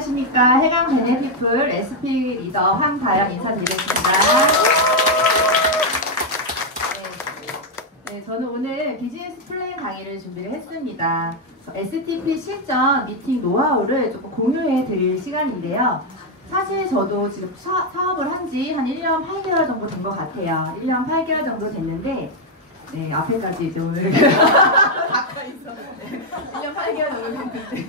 안녕하십니까. 해강 베네피플 SP 리더 황다연 인사드리겠습니다. 네, 저는 오늘 비즈니스 플랜 강의를 준비를 했습니다. STP 실전 미팅 노하우를 조금 공유해 드릴 시간인데요. 사실 저도 지금 사업을 한 지 한 1년 8개월 정도 된 것 같아요. 1년 8개월 정도 됐는데, 네, 앞에까지 이제 오늘 가까이 있어. 1년 8개월 정도 됐는데.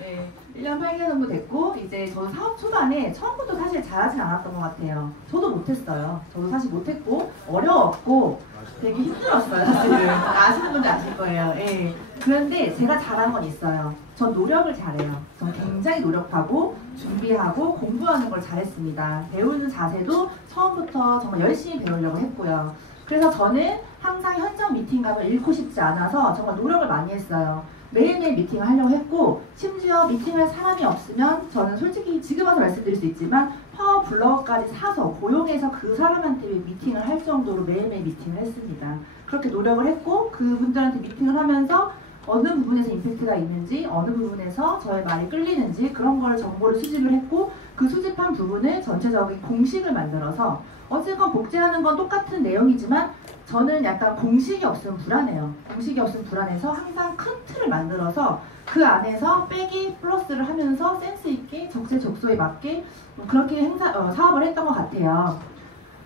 네, 1년 8개월 정도 됐고, 이제 저도 사업 초반에 처음부터 사실 잘하지 않았던 것 같아요. 저도 못했어요. 저도 사실 못했고, 어려웠고, 되게 힘들었어요, 사실은. 아시는 분들 아실 거예요. 예. 그런데 제가 잘한 건 있어요. 전 노력을 잘해요. 전 굉장히 노력하고 준비하고 공부하는 걸 잘했습니다. 배우는 자세도 처음부터 정말 열심히 배우려고 했고요. 그래서 저는 항상 현장 미팅감을 잃고 싶지 않아서 정말 노력을 많이 했어요. 매일매일 미팅을 하려고 했고, 심지어 미팅할 사람이 없으면 저는 솔직히 지금 와서 말씀드릴 수 있지만 파워 블로거까지 사서 고용해서 그 사람한테 미팅을 할 정도로 매일매일 미팅을 했습니다. 그렇게 노력을 했고, 그분들한테 미팅을 하면서 어느 부분에서 임팩트가 있는지, 어느 부분에서 저의 말이 끌리는지 그런 걸 정보를 수집을 했고, 그 수집한 부분을 전체적인 공식을 만들어서, 어쨌건 복제하는 건 똑같은 내용이지만 저는 약간 공식이 없으면 불안해요. 공식이 없으면 불안해서 항상 큰 틀을 만들어서 그 안에서 빼기 플러스를 하면서 센스 있게 적재적소에 맞게 그렇게 사업을 했던 것 같아요.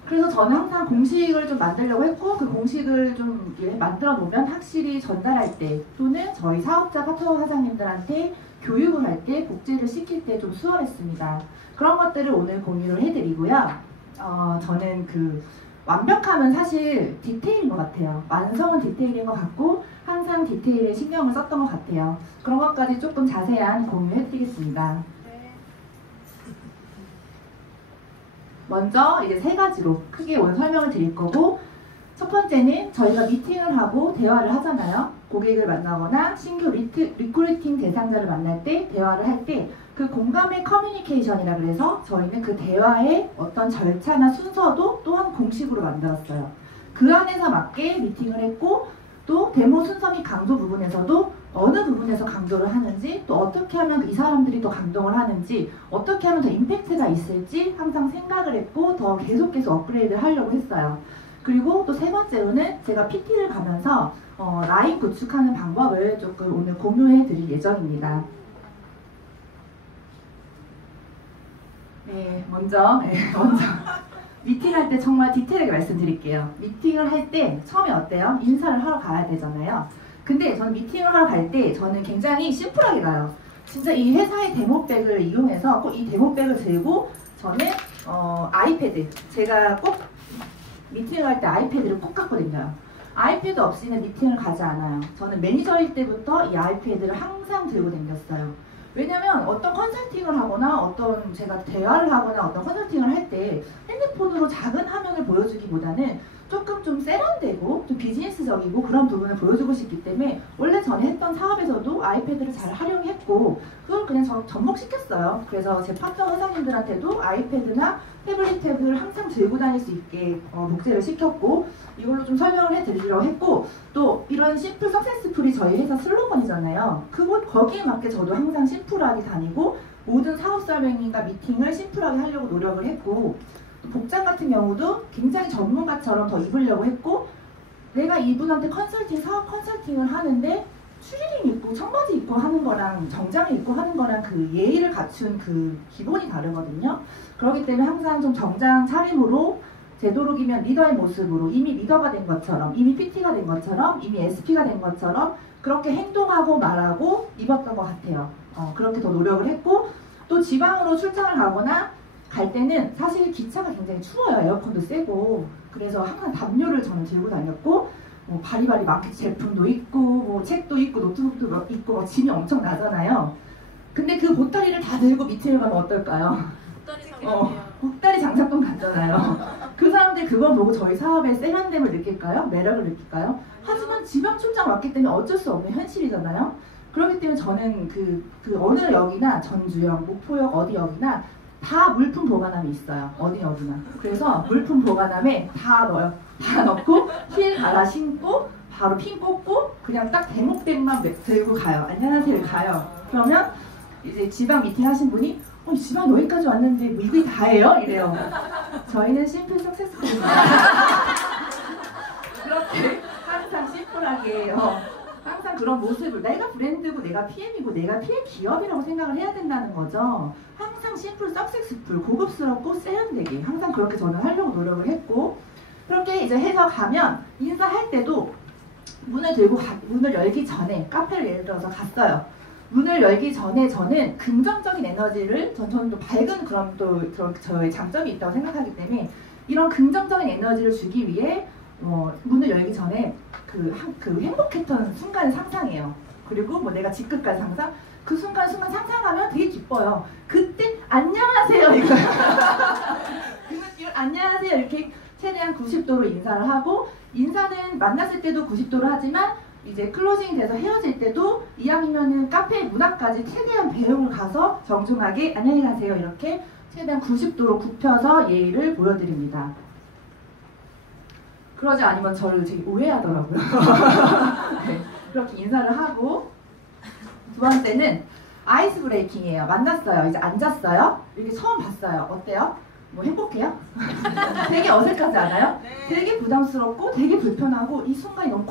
그래서 저는 항상 공식을 좀 만들려고 했고, 그 공식을 좀 만들어 놓으면 확실히 전달할 때 또는 저희 사업자 파트너 사장님들한테 교육을 할 때, 복제를 시킬 때 좀 수월했습니다. 그런 것들을 오늘 공유를 해드리고요. 저는 완벽함은 사실 디테일인 것 같아요. 완성은 디테일인 것 같고 항상 디테일에 신경을 썼던 것 같아요. 그런 것까지 조금 자세한 공유해드리겠습니다. 먼저 이제 세 가지로 크게 오늘 설명을 드릴 거고, 첫 번째는 저희가 미팅을 하고 대화를 하잖아요. 고객을 만나거나 신규 리크루팅 대상자를 만날 때, 대화를 할 때 그 공감의 커뮤니케이션이라 그래서 저희는 그 대화의 어떤 절차나 순서도 또한 공식으로 만들었어요. 그 안에서 맞게 미팅을 했고, 또 데모 순서 및 강조 부분에서도 어느 부분에서 강조를 하는지, 또 어떻게 하면 이 사람들이 더 감동을 하는지, 어떻게 하면 더 임팩트가 있을지 항상 생각을 했고 더 계속 업그레이드를 하려고 했어요. 그리고 또 세 번째로는 제가 PT를 가면서 라인 구축하는 방법을 조금 오늘 공유해 드릴 예정입니다. 네, 먼저 미팅할 때 정말 디테일하게 말씀드릴게요. 미팅을 할 때 처음에 어때요? 인사를 하러 가야 되잖아요. 근데 저는 미팅을 하러 갈 때 저는 굉장히 심플하게 가요. 진짜 이 회사의 데모백을 이용해서 꼭 이 데모백을 들고 저는 아이패드, 제가 꼭 미팅을 할 때 아이패드를 꼭 갖고 다녀요. 아이패드 없이는 미팅을 가지 않아요. 저는 매니저일 때부터 이 아이패드를 항상 들고 다녔어요. 왜냐면 어떤 컨설팅을 하거나 어떤 제가 대화를 하거나 어떤 컨설팅을 할 때 핸드폰으로 작은 화면을 보여주기보다는 조금 좀 세련되고 좀 비즈니스적이고 그런 부분을 보여주고 싶기 때문에 원래 전에 했던 사업에서도 아이패드를 잘 활용했고 그걸 그냥 접목시켰어요. 그래서 제 파트너 회사님들한테도 아이패드나 태블릿 탭을 항상 들고 다닐 수 있게 복제를 시켰고, 이걸로 좀 설명을 해드리려고 했고, 또 이런 심플 석세스풀이 저희 회사 슬로건이잖아요. 거기에 맞게 저도 항상 심플하게 다니고 모든 사업 설명인가 미팅을 심플하게 하려고 노력을 했고, 복장 같은 경우도 굉장히 전문가처럼 더 입으려고 했고, 내가 이분한테 사업 컨설팅을 하는데 추리닝 입고 청바지 입고 하는 거랑 정장을 입고 하는 거랑 그 예의를 갖춘 그 기본이 다르거든요. 그렇기 때문에 항상 좀 정장 차림으로 되도록이면 리더의 모습으로 이미 리더가 된 것처럼, 이미 PT가 된 것처럼, 이미 SP가 된 것처럼 그렇게 행동하고 말하고 입었던 것 같아요. 그렇게 더 노력을 했고, 또 지방으로 출장을 가거나 갈 때는 사실 기차가 굉장히 추워요. 에어컨도 세고. 그래서 항상 담요를 저는 들고 다녔고, 바리바리 마켓 제품도 있고 책도 있고 노트북도 있고 짐이 엄청 나잖아요. 근데 그 보따리를 다 들고 미팅을 가면 어떨까요? 보따리 장사꾼 같잖아요. 그 사람들 그걸 보고 저희 사업의 세련됨을 느낄까요? 매력을 느낄까요? 하지만 지방 출장 왔기 때문에 어쩔 수 없는 현실이잖아요. 그렇기 때문에 저는 그 어느 역이나 전주역, 목포역 어디 역이나 다 물품 보관함이 있어요. 어디 역이나. 그래서 물품 보관함에 다 넣어요. 다 넣고 힐 갈아 신고 바로 핀 꽂고 그냥 딱 대목백만 들고 가요. 안녕하세요 가요. 그러면 이제 지방 미팅 하신 분이 지방 여기까지 왔는데 뭐 이게 다예요? 이래요. 저희는 심플 석세스풀입니다. 그렇게 항상 심플하게 항상 그런 모습을 내가 브랜드고 내가 PM이고 내가 PM 기업이라고 생각을 해야 된다는 거죠. 항상 심플 석세스풀 고급스럽고 세련되게 항상 그렇게 저는 하려고 노력을 했고 그렇게 이제 해서 가면 인사할 때도 문을 열기 전에 카페를 예를 들어서 갔어요. 문을 열기 전에 저는 긍정적인 에너지를 저는 또 밝은 그런 또 저의 장점이 있다고 생각하기 때문에 이런 긍정적인 에너지를 주기 위해 문을 열기 전에 그 행복했던 순간을 상상해요. 그리고 뭐 내가 직급 갈 상상 그 순간 상상하면 되게 기뻐요. 그때 안녕하세요 이거 그 느낌을 안녕하세요 이렇게 최대한 90도로 인사를 하고 인사는 만났을 때도 90도로 하지만 이제 클로징이 돼서 헤어질 때도 이왕이면은 카페 문 앞까지 최대한 배웅을 가서 정중하게 안녕히 가세요 이렇게 최대한 90도로 굽혀서 예의를 보여드립니다. 그러지 않으면 저를 되게 오해하더라고요. 네, 그렇게 인사를 하고 두 번째는 아이스 브레이킹이에요. 만났어요. 이제 앉았어요. 이렇게 처음 봤어요. 어때요? 뭐 행복해요? 되게 어색하지 않아요? 네. 되게 부담스럽고 되게 불편하고 이 순간이 너무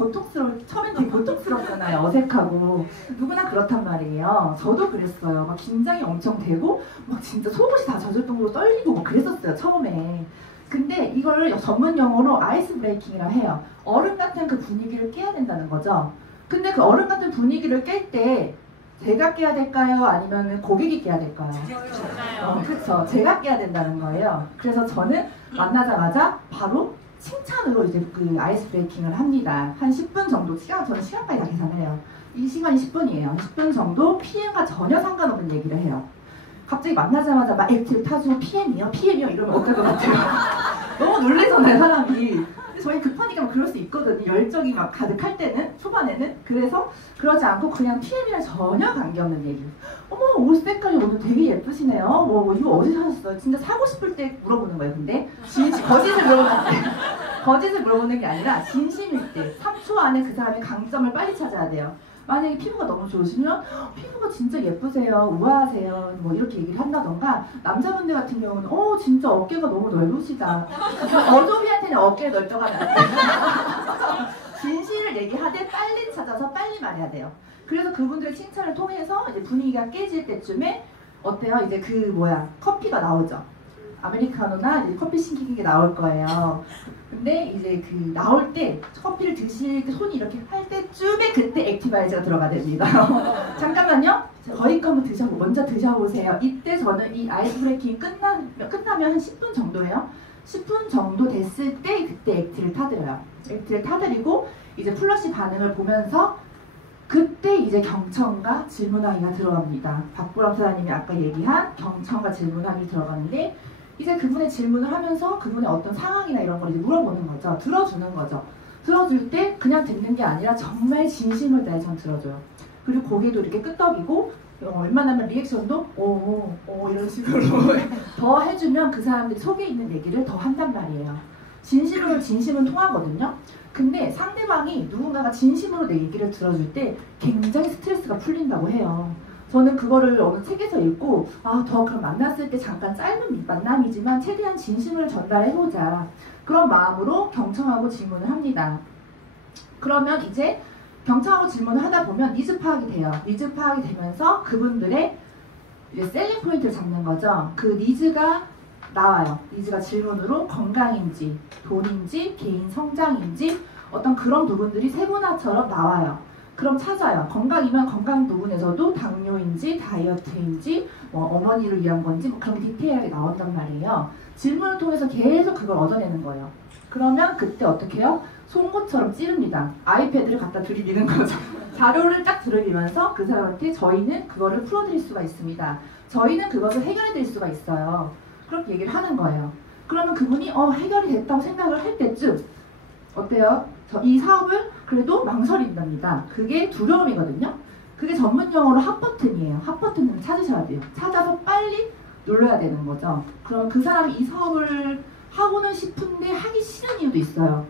처음엔 되게 고통스럽잖아요. 어색하고 누구나 그렇단 말이에요. 저도 그랬어요. 막 긴장이 엄청 되고 막 진짜 속옷이 다 젖을 정도로 떨리고 막 그랬었어요. 처음에. 근데 이걸 전문 용어로 아이스 브레이킹이라 해요. 얼음 같은 그 분위기를 깨야 된다는 거죠. 근데 그 얼음 같은 분위기를 깰 때 제가 깨야 될까요? 아니면 고객이 깨야 될까요? 그렇죠. 제가 깨야 된다는 거예요. 그래서 저는 만나자마자 바로 칭찬으로 이제 그 아이스 브레이킹을 합니다. 한 10분 정도 저는 시간까지 다 계산을 해요. 이 시간이 10분이에요. 10분 정도 PM과 전혀 상관없는 얘기를 해요. 갑자기 만나자마자 막 액티브 타주고 PM이요? 이러면 어떨 것 같아요? 너무 놀래잖아요, 사람이. 저희 급하니까 그럴 수 있거든요. 열정이 막 가득할 때는, 초반에는. 그래서 그러지 않고 그냥 PM이랑 전혀 관계없는 얘기. 어머, 옷 색깔이 오늘 되게 예쁘시네요. 뭐 이거 어디서 사셨어요? 진짜 사고 싶을 때 물어보는 거예요. 근데 거짓을 물어보는 게 아니라 진심일 때 3초 안에 그 사람의 강점을 빨리 찾아야 돼요. 만약에 피부가 너무 좋으시면 피부가 진짜 예쁘세요, 우아하세요 뭐 이렇게 얘기를 한다던가 남자분들 같은 경우는 진짜 어깨가 너무 넓으시다 어조비한테는 어깨가 넓다고 하면 안 돼요. 진실을 얘기하되 빨리 찾아서 빨리 말해야 돼요. 그래서 그분들의 칭찬을 통해서 이제 분위기가 깨질 때쯤에 어때요? 이제 커피가 나오죠. 아메리카노나 이제 커피 시키는 게 나올 거예요. 근데 이제 그 나올 때 커피를 드실 때 손이 이렇게 할 때쯤에 그때 액티바이저가 들어가야 됩니다. 잠깐만요. 저희 거 한번 먼저 드셔보세요. 이때 저는 이 아이스 브레이킹이 끝나면 한 10분 정도예요. 10분 정도 됐을 때 그때 액티를 타드려요. 액티를 타드리고 이제 플러시 반응을 보면서 그때 이제 경청과 질문하기가 들어갑니다. 박보람 사장님이 아까 얘기한 경청과 질문하기 들어가는데 이제 그분의 질문을 하면서 그분의 어떤 상황이나 이런 걸 이제 물어보는 거죠. 들어주는 거죠. 들어줄 때 그냥 듣는 게 아니라 정말 진심을 다해 전 들어줘요. 그리고 고개도 이렇게 끄덕이고 웬만하면 리액션도 오 이런 식으로 더 해주면 그 사람들이 속에 있는 얘기를 더 한단 말이에요. 진심은 통하거든요. 근데 상대방이 누군가가 진심으로 내 얘기를 들어줄 때 굉장히 스트레스가 풀린다고 해요. 저는 그거를 어느 책에서 읽고 더 그럼 만났을 때 잠깐 짧은 만남이지만 최대한 진심을 전달해보자 그런 마음으로 경청하고 질문을 합니다. 그러면 이제 경청하고 질문을 하다 보면 니즈 파악이 돼요. 니즈 파악이 되면서 그분들의 이제 셀링 포인트를 잡는 거죠. 그 니즈가 나와요. 니즈가 질문으로 건강인지 돈인지 개인 성장인지 어떤 그런 부분들이 세분화처럼 나와요. 그럼 찾아요. 건강이면 건강 부분에서도 당뇨인지 다이어트인지 어머니를 위한 건지 그런 디테일하게 나온단 말이에요. 질문을 통해서 계속 그걸 얻어내는 거예요. 그러면 그때 어떻게 해요? 송곳처럼 찌릅니다. 아이패드를 갖다 들이미는 거죠. 자료를 딱 들이미면서 그 사람한테 저희는 그거를 풀어드릴 수가 있습니다. 저희는 그것을 해결해 드릴 수가 있어요. 그렇게 얘기를 하는 거예요. 그러면 그분이 해결이 됐다고 생각을 할 때쯤 어때요? 이 사업을 그래도 망설인답니다. 그게 두려움이거든요. 그게 전문 용어로 핫버튼이에요. 핫버튼을 찾으셔야 돼요. 찾아서 빨리 눌러야 되는 거죠. 그럼 그 사람이 이 사업을 하고는 싶은데 하기 싫은 이유도 있어요.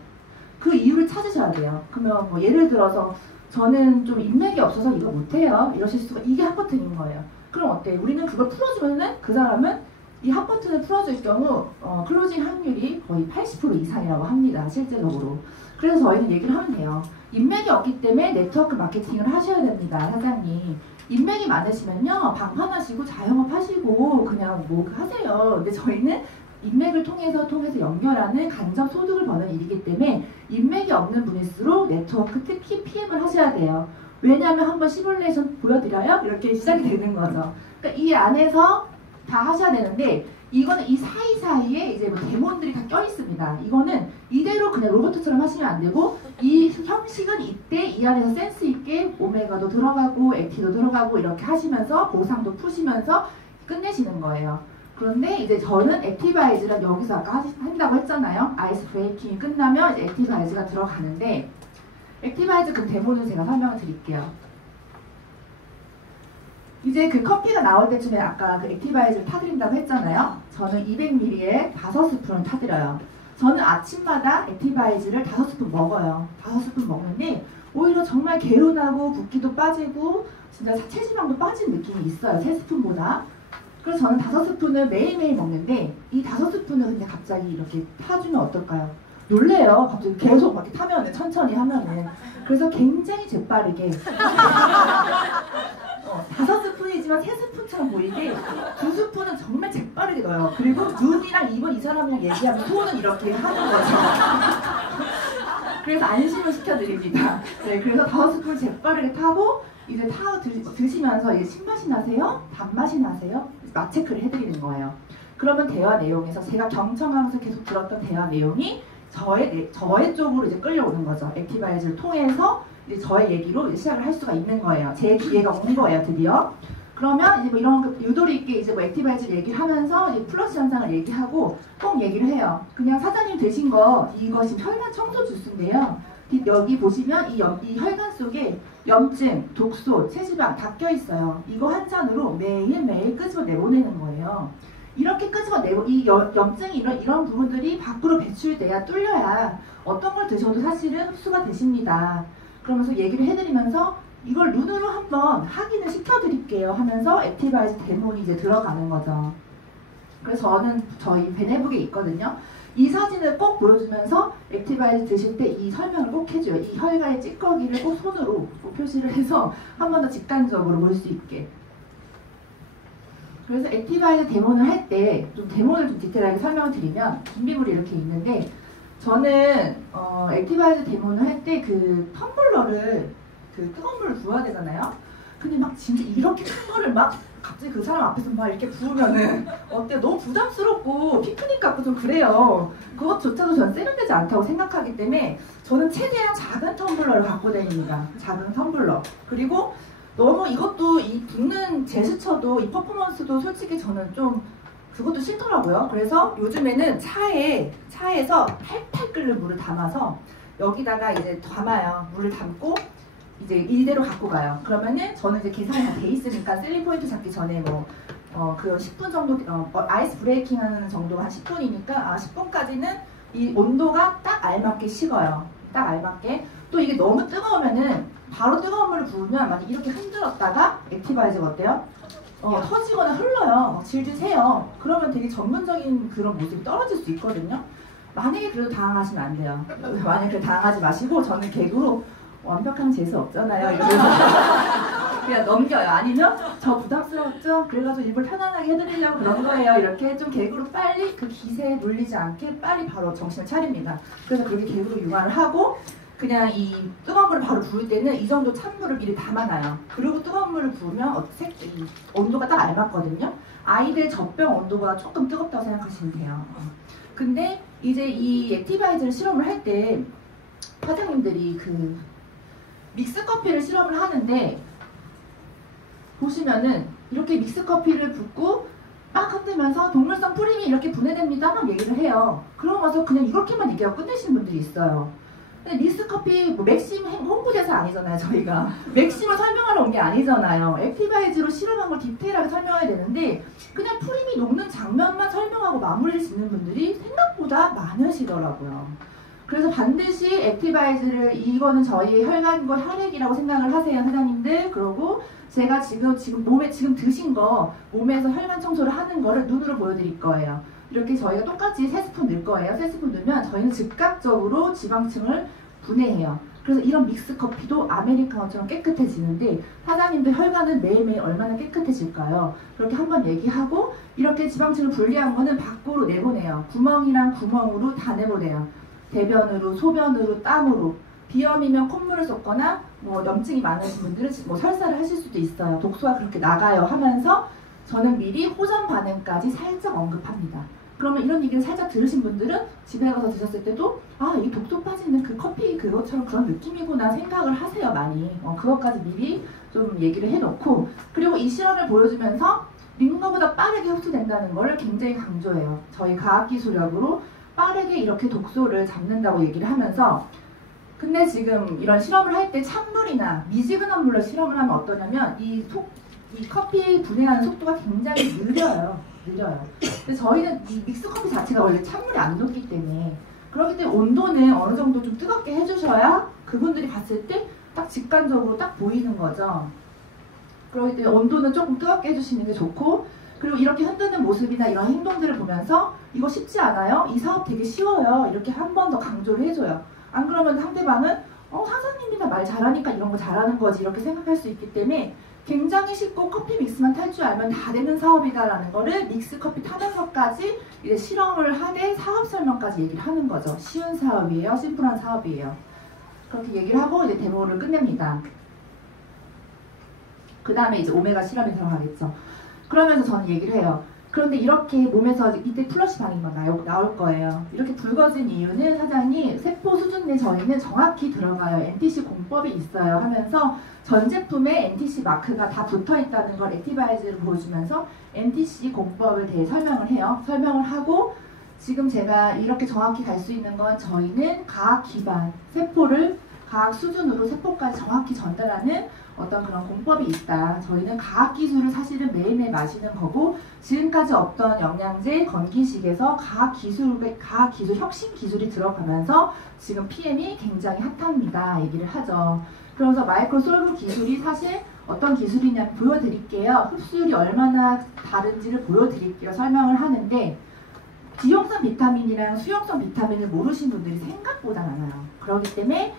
그 이유를 찾으셔야 돼요. 그러면 예를 들어서 저는 좀 인맥이 없어서 이거 못해요. 이러실 수가 이게 핫버튼인 거예요. 그럼 어때? 우리는 그걸 풀어주면은 그 사람은 이 핫 버튼을 풀어줄 경우 클로징 확률이 거의 80% 이상이라고 합니다. 실제적으로. 그래서 저희는 얘기를 하면 돼요. 인맥이 없기 때문에 네트워크 마케팅을 하셔야 됩니다. 사장님. 인맥이 많으시면요. 방판하시고 자영업 하시고 그냥 뭐 하세요. 근데 저희는 인맥을 통해서 연결하는 간접 소득을 버는 일이기 때문에 인맥이 없는 분일수록 네트워크 특히 PM을 하셔야 돼요. 왜냐하면 한번 시뮬레이션 보여드려요? 이렇게 시작이 되는 거죠. 그러니까 이 안에서 다 하셔야 되는데 이거는 이 사이사이에 이제 뭐 데몬들이 다 껴있습니다. 이거는 이대로 그냥 로봇처럼 하시면 안 되고 이 형식은 이때 이 안에서 센스 있게 오메가도 들어가고 액티도 들어가고 이렇게 하시면서 보상도 푸시면서 끝내시는 거예요. 그런데 이제 저는 액티바이즈랑 여기서 아까 한다고 했잖아요. 아이스 브레이킹이 끝나면 이제 액티바이즈가 들어가는데 액티바이즈 그 데모는 제가 설명을 드릴게요. 이제 그 커피가 나올 때쯤에 아까 그 액티바이즈를 타드린다고 했잖아요. 저는 200ml에 5스푼을 타드려요. 저는 아침마다 액티바이즈를 5스푼 먹어요. 5스푼 먹는데 오히려 정말 개운하고 붓기도 빠지고 진짜 체지방도 빠진 느낌이 있어요. 3스푼보다. 그래서 저는 5스푼을 매일매일 먹는데 이 5스푼을 근데 갑자기 이렇게 타주면 어떨까요? 놀래요. 갑자기 계속 막 타면은 천천히 하면은. 그래서 굉장히 재빠르게 5스푼이지만 3스푼처럼 보이게 2스푼은 정말 재빠르게 넣어요. 그리고 눈이랑 입은 이 사람이랑 얘기하면 손은 이렇게 하는 거죠. 그래서 안심을 시켜드립니다. 네, 그래서 5스푼 재빠르게 타고 이제 드시면서 이제 신맛이 나세요? 단맛이 나세요? 맛 체크를 해드리는 거예요. 그러면 대화 내용에서 제가 경청하면서 계속 들었던 대화 내용이 저의 쪽으로 이제 끌려오는 거죠. 액티바이즈를 통해서 이제 저의 얘기로 이제 시작을 할 수가 있는 거예요. 제 기회가 온 거예요, 드디어. 그러면 이제 뭐 이런 유도리 있게 이제 뭐 액티바이즈를 얘기를 하면서 이제 플러스 현상을 얘기하고 꼭 얘기를 해요. 그냥 사장님 드신 거 이거 지금 혈관 청소 주스인데요. 여기 보시면 이 혈관 속에 염증, 독소, 체지방 다 껴있어요. 이거 한 잔으로 매일매일 끄집어 내보내는 거예요. 이렇게 끄집어내고 이 염증이 이런 부분들이 밖으로 배출돼야 뚫려야 어떤 걸 드셔도 사실은 흡수가 되십니다. 그러면서 얘기를 해드리면서 이걸 눈으로 한번 확인을 시켜드릴게요 하면서 액티바이즈 데몬이 이제 들어가는 거죠. 그래서 저는 저희 베네북에 있거든요. 이 사진을 꼭 보여주면서 액티바이즈 드실 때 이 설명을 꼭 해줘요. 이 혈관의 찌꺼기를 꼭 손으로 꼭 표시를 해서 한 번 더 직관적으로 볼 수 있게. 그래서 액티바이즈 데모를 할 때 좀 데모를 좀 디테일하게 설명을 드리면 준비물이 이렇게 있는데 저는 액티바이즈 데모를 할 때 그 텀블러를 그 뜨거운 물을 부어야 되잖아요. 근데 막 진짜 이렇게 큰 거를 막 갑자기 그 사람 앞에서 막 이렇게 부으면은 어때요? 너무 부담스럽고 피크닉 같고 좀 그래요. 그것조차도 저는 세련되지 않다고 생각하기 때문에 저는 최대한 작은 텀블러를 갖고 다닙니다. 작은 텀블러. 그리고 너무 이것도 이 붓는 제스처도 이 퍼포먼스도 솔직히 저는 좀 그것도 싫더라고요. 그래서 요즘에는 차에서 팔팔 끓는 물을 담아서 여기다가 이제 담아요. 물을 담고 이제 이대로 갖고 가요. 그러면은 저는 이제 계산이 다 돼 있으니까 셀링 포인트 잡기 전에 그 10분 정도 아이스 브레이킹 하는 정도가 한 10분이니까 10분까지는 이 온도가 딱 알맞게 식어요. 딱 알맞게. 또 이게 너무 뜨거우면은 바로 뜨거운 물을 부으면 만약 이렇게 흔들었다가 액티바이즈가 어때요? 터지거나 흘러요. 질질 새요. 그러면 되게 전문적인 그런 모습이 떨어질 수 있거든요. 만약에 그래도 당황하시면 안 돼요. 만약에 당황하지 마시고 저는 개그로 완벽한 재수 없잖아요. 이러면서 그냥 넘겨요. 아니면 저 부담스럽죠? 그래가지고 일부러 편안하게 해드리려고 그런 거예요. 이렇게 좀 개그로 빨리 그 기세에 눌리지 않게 빨리 바로 정신을 차립니다. 그래서 그렇게 개그로 융화를 하고 그냥 이 뜨거운 물을 바로 부을 때는 이 정도 찬물을 미리 담아놔요. 그리고 뜨거운 물을 부으면 이 온도가 딱 알맞거든요. 아이들 젖병 온도가 조금 뜨겁다고 생각하시면 돼요. 근데 이제 이 액티바이즈를 실험을 할 때 사장님들이 그 믹스커피를 실험을 하는데 보시면은 이렇게 믹스커피를 붓고 막 흔들면서 동물성 프림이 이렇게 분해됩니다 막 얘기를 해요. 그러면서 그냥 이렇게만 얘기하고 끝내시는 분들이 있어요. 근데 믹스커피 뭐 맥심 홍보대사 아니잖아요. 저희가 맥심을 설명하러 온 게 아니잖아요. 액티바이즈로 실험한 걸 디테일하게 설명해야 되는데 그냥 프림이 녹는 장면만 설명하고 마무리를 짓는 분들이 생각보다 많으시더라고요. 그래서 반드시 액티바이즈를 이거는 저희 혈관과 혈액이라고 생각을 하세요, 사장님들. 그러고 제가 지금 몸에 지금 드신 거 몸에서 혈관 청소를 하는 거를 눈으로 보여드릴 거예요. 이렇게 저희가 똑같이 3스푼 넣을 거예요. 3스푼 넣으면 저희는 즉각적으로 지방층을 분해해요. 그래서 이런 믹스 커피도 아메리카노처럼 깨끗해지는데 사장님들 혈관은 매일매일 얼마나 깨끗해질까요? 그렇게 한번 얘기하고 이렇게 지방층을 분리한 거는 밖으로 내보내요. 구멍이랑 구멍으로 다 내보내요. 대변으로, 소변으로, 땀으로. 비염이면 콧물을 쏟거나 뭐 염증이 많으신 분들은 뭐 설사를 하실 수도 있어요. 독소가 그렇게 나가요 하면서 저는 미리 호전 반응까지 살짝 언급합니다. 그러면 이런 얘기를 살짝 들으신 분들은 집에 가서 드셨을 때도 아, 이 독소 빠지는 그 커피 그것처럼 그런 느낌이구나 생각을 하세요, 많이. 그것까지 미리 좀 얘기를 해놓고, 그리고 이 실험을 보여주면서 믿는 것보다 빠르게 흡수된다는 걸 굉장히 강조해요. 저희 과학기술력으로 빠르게 이렇게 독소를 잡는다고 얘기를 하면서, 근데 지금 이런 실험을 할 때 찬물이나 미지근한 물로 실험을 하면 어떠냐면 이 커피 분해하는 속도가 굉장히 느려요. 근데 저희는 이 믹스커피 자체가 원래 찬물이 안 녹기 때문에, 그렇기 때문에 온도는 어느 정도 좀 뜨겁게 해주셔야 그분들이 봤을 때 딱 직관적으로 딱 보이는 거죠. 그렇기 때문에 온도는 조금 뜨겁게 해주시는 게 좋고, 그리고 이렇게 흔드는 모습이나 이런 행동들을 보면서 이거 쉽지 않아요? 이 사업 되게 쉬워요. 이렇게 한 번 더 강조를 해줘요. 안 그러면 상대방은 사장님이나 말 잘하니까 이런 거 잘하는 거지 이렇게 생각할 수 있기 때문에 굉장히 쉽고 커피 믹스만 탈 줄 알면 다 되는 사업이다라는 거를 믹스 커피 타면서까지 이제 실험을 하되 사업 설명까지 얘기를 하는 거죠. 쉬운 사업이에요. 심플한 사업이에요. 그렇게 얘기를 하고 이제 데모를 끝냅니다. 그 다음에 이제 오메가 실험에 들어가겠죠. 그러면서 저는 얘기를 해요. 그런데 이렇게 몸에서 이때 플러시 반응이 막 나올 거예요. 이렇게 붉어진 이유는 사장님 세포 수준 내 저희는 정확히 들어가요. NTC 공법이 있어요 하면서 전 제품에 NTC 마크가 다 붙어 있다는 걸 액티바이즈를 보여주면서 NTC 공법을 대해 설명을 해요. 설명을 하고 지금 제가 이렇게 정확히 갈 수 있는 건 저희는 과학 기반 세포를 과학 수준으로 세포까지 정확히 전달하는 어떤 그런 공법이 있다. 저희는 과학기술을 사실은 매일매일 마시는 거고 지금까지 없던 영양제, 건기식에서 과학기술 혁신 기술이 들어가면서 지금 PM이 굉장히 핫합니다. 얘기를 하죠. 그러면서 마이크로솔브 기술이 사실 어떤 기술이냐 보여드릴게요. 흡수율이 얼마나 다른지를 보여드릴게요. 설명을 하는데 지용성 비타민이랑 수용성 비타민을 모르신 분들이 생각보다 많아요. 그렇기 때문에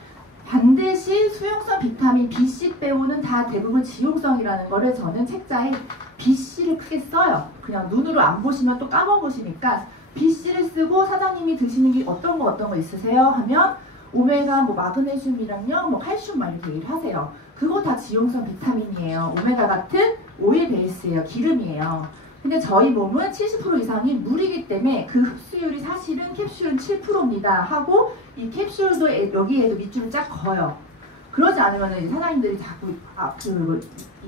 반드시 수용성 비타민 B씨 빼고는 다 대부분 지용성이라는 거를 저는 책자에 B씨를 크게 써요. 그냥 눈으로 안 보시면 또 까먹으시니까 B씨를 쓰고 사장님이 드시는 게 어떤 거 있으세요? 하면 오메가 뭐 마그네슘이랑요 뭐 칼슘 막 이렇게 얘기를 하세요. 그거 다 지용성 비타민이에요. 오메가 같은 오일 베이스예요. 기름이에요. 근데 저희 몸은 70% 이상이 물이기 때문에 그 흡수율이 사실은 캡슐은 7%입니다 하고 이 캡슐도 여기에도 밑줄을 쫙 그어요. 그러지 않으면 사장님들이 자꾸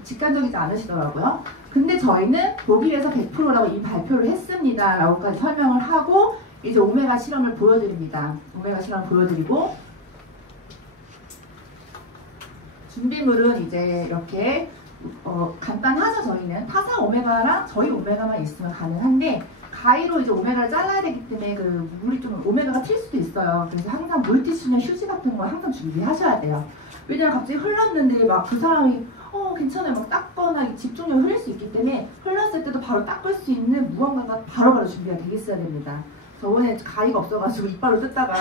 직관적이지 않으시더라고요. 근데 저희는 독일에서 100%라고 이 발표를 했습니다 라고까지 설명을 하고 이제 오메가 실험을 보여드립니다. 오메가 실험 보여드리고 준비물은 이제 이렇게 간단하죠. 저희는 타사 오메가랑 저희 오메가만 있으면 가능한데 가위로 이제 오메가를 잘라야 되기 때문에 그 물이 좀 오메가가 튈 수도 있어요. 그래서 항상 물티슈나 휴지 같은 거 항상 준비하셔야 돼요. 왜냐면 갑자기 흘렀는데 막 그 사람이 괜찮아요 막 닦거나 집중력을 흘릴 수 있기 때문에 흘렀을 때도 바로 닦을 수 있는 무언가가 바로바로 준비가 되게 있어야 됩니다. 저번에 가위가 없어가지고 이빨로 뜯다가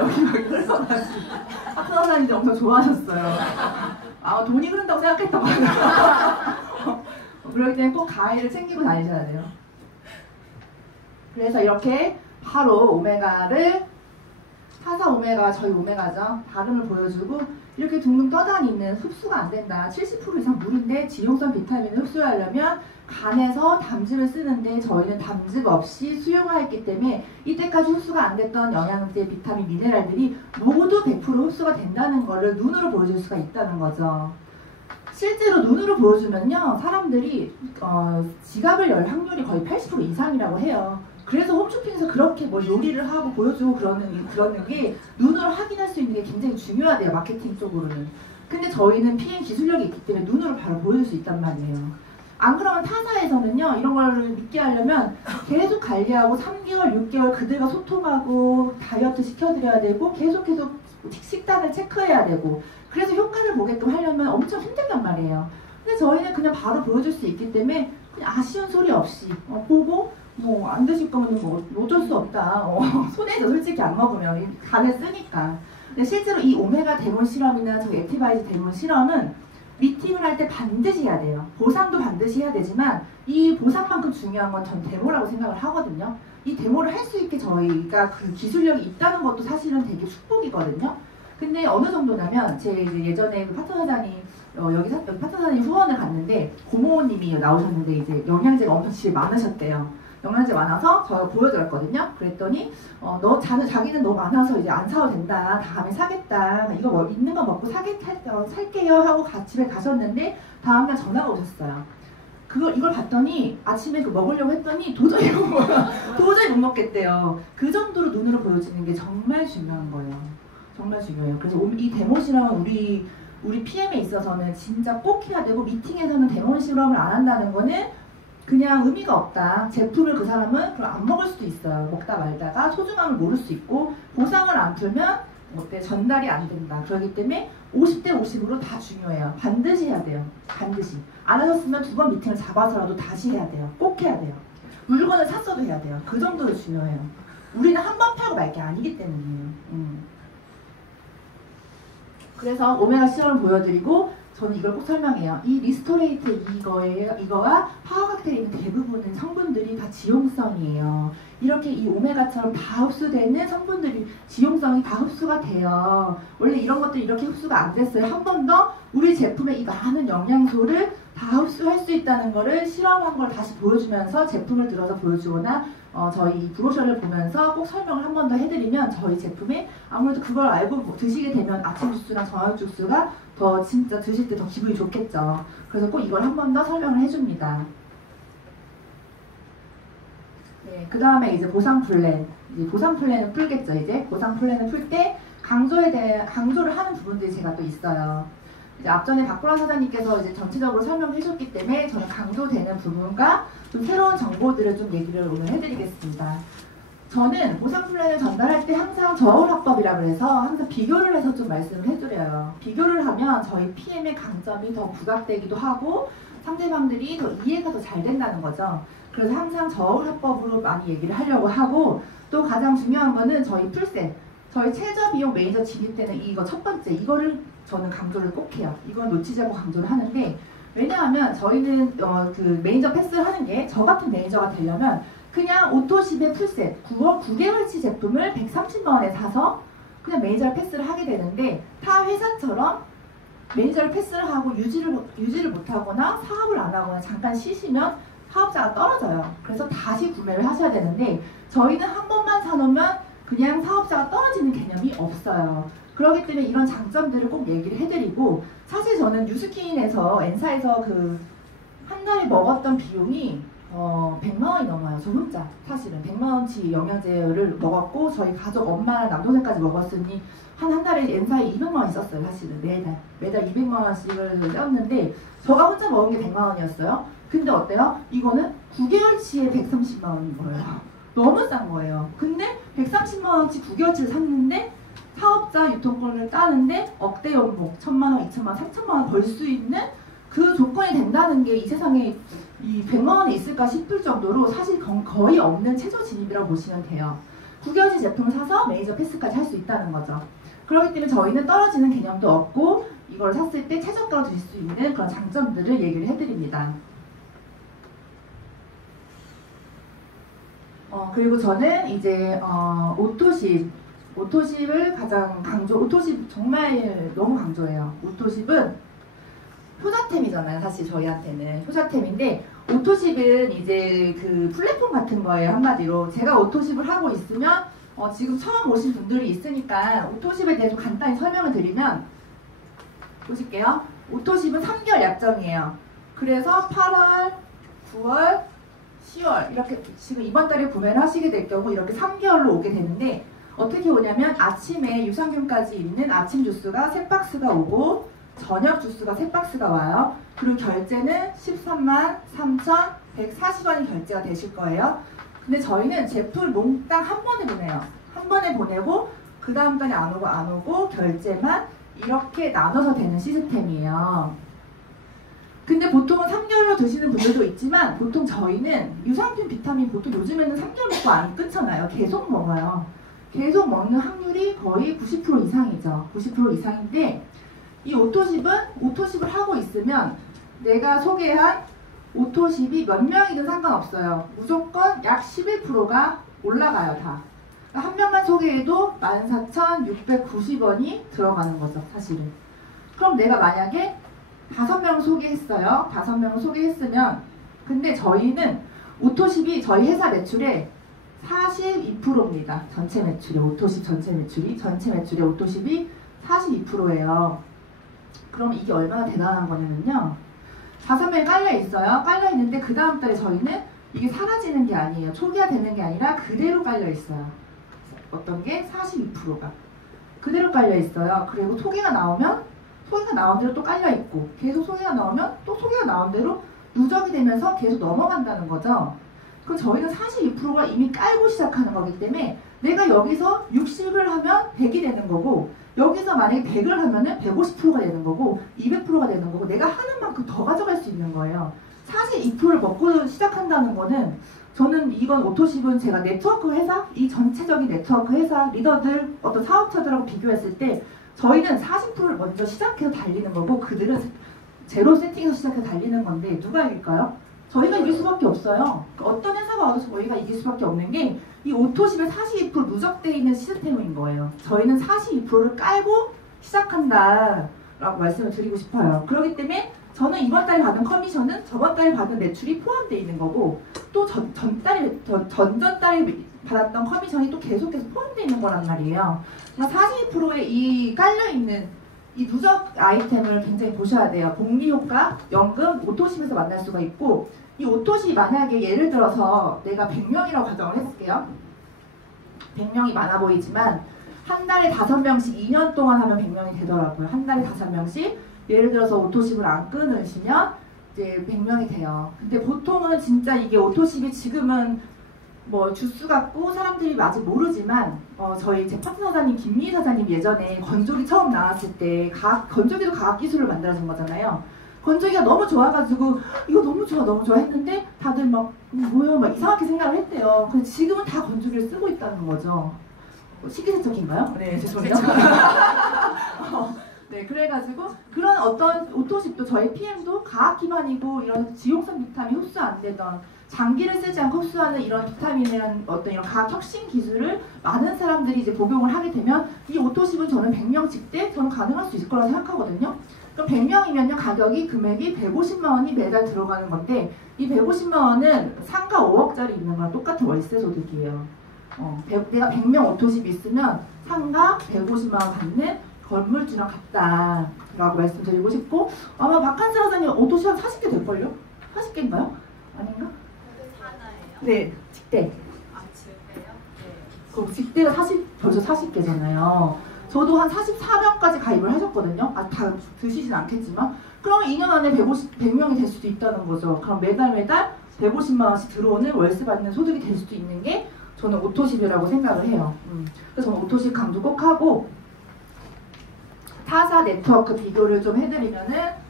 여기 흘러가지고 파트너사님들이 엄청 좋아하셨어요. 돈이 흐른다고 생각했다고 그럴 때는 꼭 가위를 챙기고 다니셔야 돼요. 그래서 이렇게 바로 오메가를 타사 오메가 저희 오메가죠. 발음을 보여주고 이렇게 둥둥 떠다니는 흡수가 안 된다. 70% 이상 물인데 지용성 비타민을 흡수하려면 간에서 담즙을 쓰는데 저희는 담즙 없이 수용하였기 때문에 이때까지 흡수가 안 됐던 영양제, 비타민, 미네랄들이 모두 100% 흡수가 된다는 것을 눈으로 보여줄 수가 있다는 거죠. 실제로 눈으로 보여주면요 사람들이 지갑을 열 확률이 거의 80% 이상이라고 해요. 그래서 홈쇼핑에서 그렇게 뭐 요리를 하고 보여주고 그러는 게 눈으로 확인할 수 있는 게 굉장히 중요하대요. 마케팅 쪽으로는. 근데 저희는 PM 기술력이 있기 때문에 눈으로 바로 보여줄 수 있단 말이에요. 안 그러면 타사에서는요, 이런 걸 믿게 하려면 계속 관리하고 3개월, 6개월 그들과 소통하고 다이어트 시켜드려야 되고 계속 식단을 체크해야 되고, 그래서 효과를 보게끔 하려면 엄청 힘들단 말이에요. 근데 저희는 그냥 바로 보여줄 수 있기 때문에 그냥 아쉬운 소리 없이 보고 뭐 안 드실 거면 뭐 어쩔 수 없다. 손해죠, 솔직히 안 먹으면 간을 쓰니까. 근데 실제로 이 오메가 데몬 실험이나 저희 액티바이즈 데몬 실험은 미팅을 할 때 반드시 해야 돼요. 보상도 반드시 해야 되지만 이 보상만큼 중요한 건 전 데모라고 생각을 하거든요. 이 데모를 할 수 있게 저희가 그 기술력이 있다는 것도 사실은 되게 축복이거든요. 근데 어느 정도냐면 제 예전에 그 파트 사장님 여기 파트 사장님 후원을 갔는데 고모님이 나오셨는데 이제 영양제가 엄청 집에 많으셨대요. 영양제 많아서 저가 보여드렸거든요. 그랬더니 자기는 너무 많아서 이제 안 사도 된다. 다음에 사겠다. 이거 있는 거 먹고 살게요 하고 집에 가셨는데 다음날 전화가 오셨어요. 이걸 봤더니 아침에 먹으려고 했더니 도저히 못 먹겠대요. 그 정도로 눈으로 보여지는 게 정말 중요한 거예요. 정말 중요해요. 그래서 이 데모 실험은 우리 PM에 있어서는 진짜 꼭 해야 되고, 미팅에서는 데모 실험을 안 한다는 거는 그냥 의미가 없다. 제품을 그 사람은 그럼 안 먹을 수도 있어요. 먹다 말다가 소중함을 모를 수 있고, 보상을 안 풀면 전달이 안 된다. 그렇기 때문에 50대 50으로 다 중요해요. 반드시 해야 돼요. 반드시. 안 하셨으면 2번 미팅을 잡아서라도 다시 해야 돼요. 꼭 해야 돼요. 물건을 샀어도 해야 돼요. 그 정도로 중요해요. 우리는 한 번 파고 말 게 아니기 때문이에요. 그래서 오메가 실험을 보여드리고, 저는 이걸 꼭 설명해요. 이 리스토레이트 이거와 파워각텔에 있는 대부분의 성분들이 다 지용성이에요. 이렇게 이 오메가처럼 다 흡수되는 성분들이 지용성이 다 흡수가 돼요. 원래 이런 것들이 이렇게 흡수가 안 됐어요. 한 번 더 우리 제품에 이 많은 영양소를 다 흡수할 수 있다는 거를 실험한 걸 다시 보여주면서 제품을 들어서 보여주거나 저희 브로셔를 보면서 꼭 설명을 한 번 더 해드리면 저희 제품에 아무래도 그걸 알고 드시게 되면 아침 주스랑 저녁 주스가 더 진짜 드실 때 더 기분이 좋겠죠. 그래서 꼭 이걸 한 번 더 설명을 해줍니다. 네, 그 다음에 이제 보상 플랜. 보상 플랜을 풀겠죠. 이제 보상 플랜을 풀 때 강조를 하는 부분들이 제가 또 있어요. 이제 앞전에 박보라 사장님께서 이제 전체적으로 설명해 주셨기 때문에 저는 강조되는 부분과 좀 새로운 정보들을 좀 얘기를 오늘 해드리겠습니다. 저는 보상 플랜을 전달할 때 항상 저울화법이라고 해서 항상 비교를 해서 좀 말씀을 해드려요. 비교를 하면 저희 PM의 강점이 더 부각되기도 하고 상대방들이 더 이해가 더 잘 된다는 거죠. 그래서 항상 저울화법으로 많이 얘기를 하려고 하고, 또 가장 중요한 거는 저희 풀셋, 저희 최저 비용 매니저 진입 때는 이거 첫 번째, 이거를 저는 강조를 꼭 해요. 이건 놓치지 않고 강조를 하는데, 왜냐하면 저희는 그 매니저 패스를 하는 게, 저 같은 매니저가 되려면 그냥 오토십의 풀셋 9개월치 제품을 130만원에 사서 그냥 매니저 패스를 하게 되는데, 타 회사처럼 매니저를 패스를 하고 유지를 못하거나 사업을 안 하거나 잠깐 쉬시면 사업자가 떨어져요. 그래서 다시 구매를 하셔야 되는데, 저희는 한 번만 사놓으면 그냥 사업자가 떨어지는 개념이 없어요. 그렇기 때문에 이런 장점들을 꼭 얘기를 해드리고, 사실 저는 뉴스킨에서 N사에서 그 한 달에 먹었던 비용이 100만원이 넘어요. 저 혼자 사실은 100만원치 영양제를 먹었고, 저희 가족 엄마랑 남동생까지 먹었으니 한 달에 N사에 200만원이 썼어요. 사실은 매달 200만원씩을 썼는데 저가 혼자 먹은 게 100만원이었어요. 근데 어때요? 이거는 9개월치에 130만원인 거예요. 너무 싼 거예요. 근데 130만원치 9개월치를 샀는데 사업자 유통권을 따는데 억대 연봉 1000만원, 2000만원, 3000만원 벌 수 있는 그 조건이 된다는 게 이 세상에 이 100만원이 있을까 싶을 정도로 사실 거의 없는 최저 진입이라고 보시면 돼요. 9개월치 제품을 사서 매니저 패스까지 할 수 있다는 거죠. 그렇기 때문에 저희는 떨어지는 개념도 없고, 이걸 샀을 때 최저가로 드실 수 있는 그런 장점들을 얘기를 해드립니다. 그리고 저는 이제 오토십을 가장 오토십 정말 너무 강조해요. 오토십은 효자템이잖아요. 사실 저희한테는 효자템인데, 오토십은 이제 그 플랫폼 같은 거예요. 한마디로 제가 오토십을 하고 있으면 지금 처음 오신 분들이 있으니까 오토십에 대해서 간단히 설명을 드리면, 보실게요. 오토십은 3개월 약정이에요. 그래서 8월, 9월, 10월 이렇게 지금 이번 달에 구매를 하시게 될 경우 이렇게 3개월로 오게 되는데, 어떻게 오냐면 아침에 유산균까지 있는 아침 주스가 3박스가 오고, 저녁 주스가 3박스가 와요. 그리고 결제는 13만 3,140원이 결제가 되실 거예요. 근데 저희는 제품 몽땅 한 번에 보내요. 한 번에 보내고 그 다음 달에 안 오고 결제만 이렇게 나눠서 되는 시스템이에요. 근데 보통은 3개월로 드시는 분들도 있지만 보통 저희는 유산균 비타민 보통 요즘에는 3개월 먹고 안 끊잖아요. 계속 먹어요. 계속 먹는 확률이 거의 90% 이상이죠. 90% 이상인데 이 오토십을 하고 있으면 내가 소개한 오토십이 몇 명이든 상관없어요. 무조건 약 11%가 올라가요. 다. 한 명만 소개해도 14,690원이 들어가는 거죠. 사실은. 그럼 내가 만약에 5명 소개했어요. 5명을 소개했으면 근데 저희는 오토십이 저희 회사 매출의 42%입니다. 전체 매출이 오토십 전체 매출의 오토십이 42%예요. 그럼 이게 얼마나 대단한 거냐면요. 5명이 깔려있어요. 깔려있는데 그 다음 달에 저희는 이게 사라지는 게 아니에요. 초기화되는 게 아니라 그대로 깔려있어요. 어떤 게 42%가 그대로 깔려있어요. 그리고 소개가 나오면 소개가 나온 대로 또 깔려있고 계속 소개가 나오면 또 소개가 나온 대로 누적이 되면서 계속 넘어간다는 거죠. 그럼 저희는 42%가 이미 깔고 시작하는 거기 때문에 내가 여기서 60을 하면 100이 되는 거고 여기서 만약에 100을 하면은 150%가 되는 거고 200%가 되는 거고 내가 하는 만큼 더 가져갈 수 있는 거예요. 42%를 먹고 시작한다는 거는 저는 이건 오토십은 제가 네트워크 회사, 이 전체적인 네트워크 회사 리더들 어떤 사업자들하고 비교했을 때 저희는 40%를 먼저 시작해서 달리는 거고 그들은 제로 세팅에서 시작해서 달리는 건데 누가 이길까요? 저희가 이길 수밖에 없어요. 어떤 회사가 와도 저희가 이길 수밖에 없는 게 이 오토십에 42% 누적되어 있는 시스템인 거예요. 저희는 42%를 깔고 시작한다 라고 말씀을 드리고 싶어요. 그렇기 때문에 저는 이번 달에 받은 커미션은 저번 달에 받은 매출이 포함되어 있는 거고 또 전전달에 받았던 커미션이 또 계속해서 포함되어 있는 거란 말이에요. 42%의 이 깔려있는 이 누적 아이템을 굉장히 보셔야 돼요. 복리효과, 연금, 오토십에서 만날 수가 있고 이 오토십 만약에 예를 들어서 내가 100명이라고 가정을 해볼게요. 100명이 많아 보이지만 한 달에 5명씩 2년 동안 하면 100명이 되더라고요. 한 달에 5명씩 예를 들어서 오토십을 안 끊으시면 이제 100명이 돼요. 근데 보통은 진짜 이게 오토십이 지금은 뭐 주스 같고 사람들이 아직 모르지만 저희 제 파트너 사장님 김미희 사장님 예전에 건조기 처음 나왔을 때 건조기도 과학기술을 만들어준 거잖아요. 건조기가 너무 좋아가지고 이거 너무 좋아 했는데 다들 막 뭐야 막 이상하게 생각을 했대요. 근데 지금은 다 건조기를 쓰고 있다는 거죠. 시기세척인가요? 네, 죄송해요. 네, 그래가지고 그런 어떤 오토십도 저희 PM도 과학 기반이고 이런 지용성 비타민 흡수 안 되던 장기를 쓰지 않고 흡수하는 이런 비타민이라는 어떤 이런 과학 혁신 기술을 많은 사람들이 이제 복용을 하게 되면 이 오토십은 저는 100명씩 때 저는 가능할 수 있을 거라고 생각하거든요. 그럼 100명이면요 가격이 금액이 150만 원이 매달 들어가는 건데 이 150만 원은 상가 5억짜리 있는 거랑 똑같은 월세 소득이에요. 내가 100명 오토십이 있으면 상가 150만 원 받는 건물주랑 같다라고 말씀드리고 싶고 아마 박한슬 사장님 오토십 한 40개 될걸요? 40개인가요? 아닌가? 네, 직대. 아, 직대요? 네. 그럼 직대가 벌써 40개잖아요. 저도 한 44명까지 가입을 하셨거든요. 다 드시진 않겠지만. 그러면 2년 안에 100명이 될 수도 있다는 거죠. 그럼 매달 150만 원씩 들어오는 월세 받는 소득이 될 수도 있는 게 저는 오토십이라고 생각을 해요. 그래서 저는 오토십 강조 꼭 하고 타사 네트워크 비교를 좀 해드리면은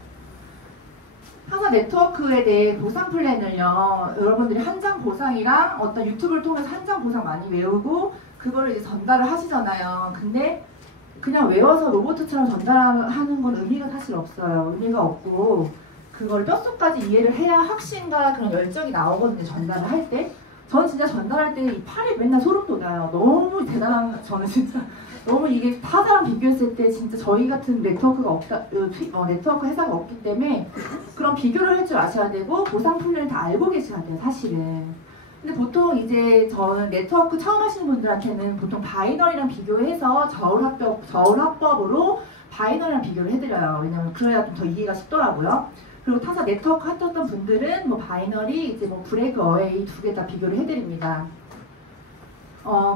타사 네트워크에 대해 보상 플랜을요 여러분들이 한장 보상이랑 어떤 유튜브를 통해서 한장 보상 많이 외우고 그거를 이제 전달을 하시잖아요. 근데 그냥 외워서 로봇처럼 전달하는 건 의미가 사실 없어요. 의미가 없고 그걸 뼛속까지 이해를 해야 확신과 그런 열정이 나오거든요. 전달을 할 때. 저는 진짜 전달할 때 이 팔이 맨날 소름 돋아요. 너무 대단한, 저는 진짜 너무 이게 타사랑 비교했을 때 진짜 저희 같은 네트워크가 없다, 네트워크 회사가 없기 때문에 그런 비교를 할 줄 아셔야 되고 보상 플랜을 다 알고 계셔야 돼요, 사실은. 근데 보통 이제 저는 네트워크 처음 하시는 분들한테는 보통 바이너리랑 비교해서 저울합법으로 바이너리랑 비교를 해드려요. 왜냐면 그래야 좀 더 이해가 쉽더라고요. 그리고 타사 네트워크 하셨던 분들은 뭐 바이너리, 이제 뭐 브레이크 어웨이 두 개 다 비교를 해드립니다.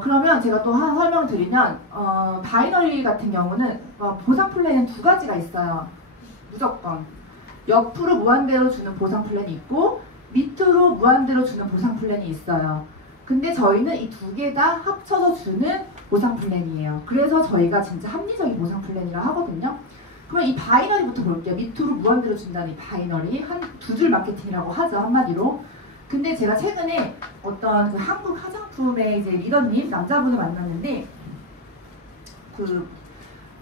그러면 제가 또 하나 설명을 드리면 바이너리 같은 경우는 보상 플랜은 두 가지가 있어요. 무조건. 옆으로 무한대로 주는 보상 플랜이 있고 밑으로 무한대로 주는 보상 플랜이 있어요. 근데 저희는 이 두 개 다 합쳐서 주는 보상 플랜이에요. 그래서 저희가 진짜 합리적인 보상 플랜이라 하거든요. 그럼 이 바이너리부터 볼게요. 밑으로 무한대로 준다는 이 바이너리. 한 두 줄 마케팅이라고 하죠, 한마디로. 근데 제가 최근에 어떤 그 한국 화장품의 이제 리더님, 남자분을 만났는데 그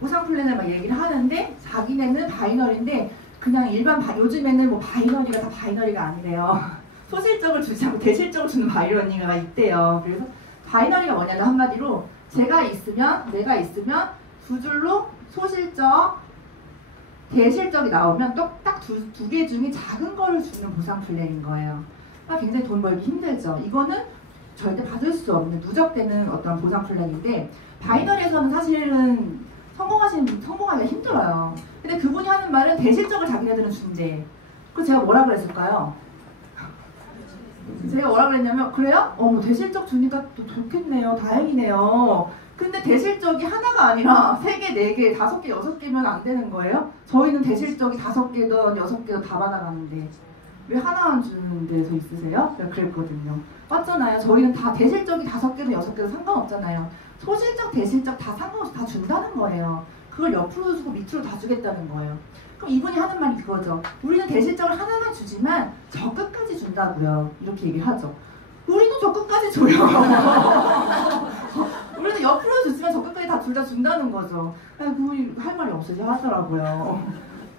보상 플랜을 막 얘기를 하는데 자기네는 바이너리인데 그냥 일반 요즘에는 뭐 바이너리가 다 바이너리가 아니래요. 소실적을 주지 않고 대실적을 주는 바이너리가 있대요. 그래서 바이너리가 뭐냐면 한마디로 내가 있으면 두 줄로 소실적, 대실적이 나오면 딱 두 개 중에 작은 거를 주는 보상 플랜인 거예요. 굉장히 돈 벌기 힘들죠. 이거는 절대 받을 수 없는 누적되는 어떤 보상 플랜인데 바이너리에서는 사실은 성공하기가 힘들어요. 근데 그분이 하는 말은 대실적을 자기네들은 준대. 그래서 제가 뭐라 그랬을까요? 제가 뭐라 그랬냐면 그래요? 뭐 대실적 주니까 또 좋겠네요. 다행이네요. 근데 대실적이 하나가 아니라 3개, 4개, 5개, 6개면 안 되는 거예요? 저희는 대실적이 5개든 6개든 다 받아가는데 왜 하나만 주는 데서 있으세요? 제가 그랬거든요. 맞잖아요. 저희는 다 대실적이 5개든 6개든 상관없잖아요. 소실적, 대실적 다 상관없이 다 준다는 거예요. 그걸 옆으로 주고 밑으로 다 주겠다는 거예요. 그럼 이분이 하는 말이 그거죠. 우리는 대실적을 하나만 주지만 저 끝까지 준다고요. 이렇게 얘기를 하죠. 우리도 저 끝까지 줘요. 우리도 옆으로 주지만 저 끝까지 다 둘 다 준다는 거죠. 그분이 할 말이 없으시 하더라고요.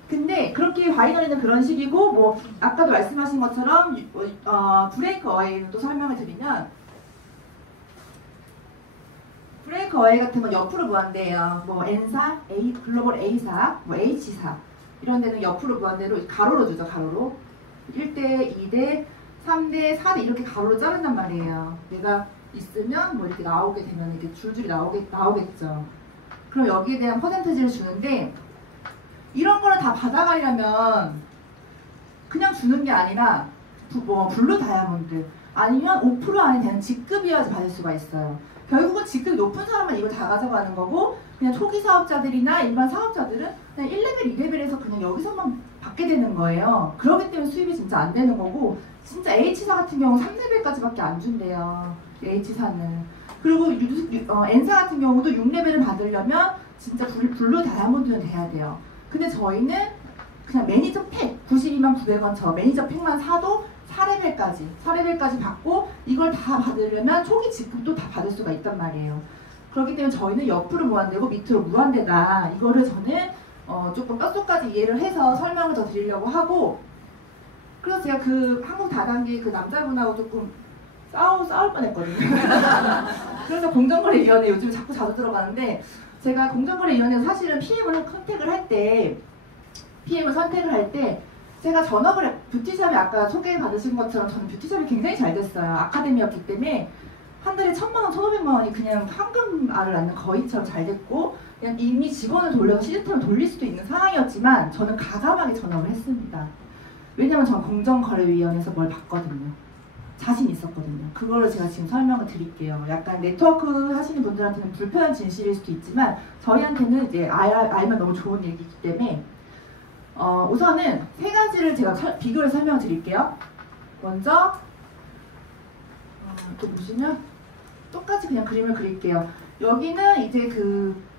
근데 그렇게 바이너리는 그런 식이고 뭐 아까도 말씀하신 것처럼 브레이크 어웨이는 또 설명을 드리면 브레이크 어웨이 같은 건 옆으로 무한대예요. 뭐 N사, 글로벌 A사, 뭐 H사 이런 데는 옆으로 무한대로 가로로 주죠. 가로로 1대, 2대, 3대, 4대 이렇게 가로로 자른단 말이에요. 내가 있으면 뭐 이렇게 나오게 되면 이렇게 줄줄이 나오겠죠. 그럼 여기에 대한 퍼센티지를 주는데 이런 거를 다 받아가려면 그냥 주는 게 아니라 블루 다이아몬드 아니면 5% 안에 되는 직급이어야지 받을 수가 있어요. 결국은 직급이 높은 사람만 이걸 다 가져가는 거고 그냥 초기 사업자들이나 일반 사업자들은 그냥 1레벨, 2레벨에서 그냥 여기서만 받게 되는 거예요. 그렇기 때문에 수입이 진짜 안 되는 거고 진짜 H사 같은 경우 3레벨까지밖에 안 준대요. H사는. 그리고 N사 같은 경우도 6레벨을 받으려면 진짜 블루 다이아몬드는 돼야 돼요. 근데 저희는 그냥 매니저 팩 92만 900원 저 매니저 팩만 사도 4레벨까지 받고 이걸 다 받으려면 초기 직급도 다 받을 수가 있단 말이에요. 그렇기 때문에 저희는 옆으로 무한대고 밑으로 무한대다. 이거를 저는 조금 뼛속까지 이해를 해서 설명을 더 드리려고 하고 그래서 제가 그 한국 다단계 그 남자분하고 조금 싸울 뻔했거든요. 그래서 공정거래위원회 요즘 자꾸 자주 들어가는데 제가 공정거래위원회에서 사실은 PM을 선택을 할 때 제가 전업을 뷰티샵이 아까 소개받으신 것처럼 저는 뷰티샵이 굉장히 잘 됐어요. 아카데미였기 때문에 한 달에 1,000만 원, 1,500만 원이 그냥 황금알을 낳는 거위처럼 잘 됐고 그냥 이미 직원을 돌려서 시스템을 돌릴 수도 있는 상황이었지만 저는 과감하게 전업을 했습니다. 왜냐면 저는 공정거래위원회에서 뭘 봤거든요. 자신 있었거든요. 그거를 제가 지금 설명을 드릴게요. 약간 네트워크 하시는 분들한테는 불편한 진실일 수도 있지만 저희한테는 이제 알면 너무 좋은 얘기이기 때문에 우선은 3가지를 제가 비교를 설명을 드릴게요. 먼저 또 보시면 똑같이 그냥 그림을 그릴게요. 여기는 이제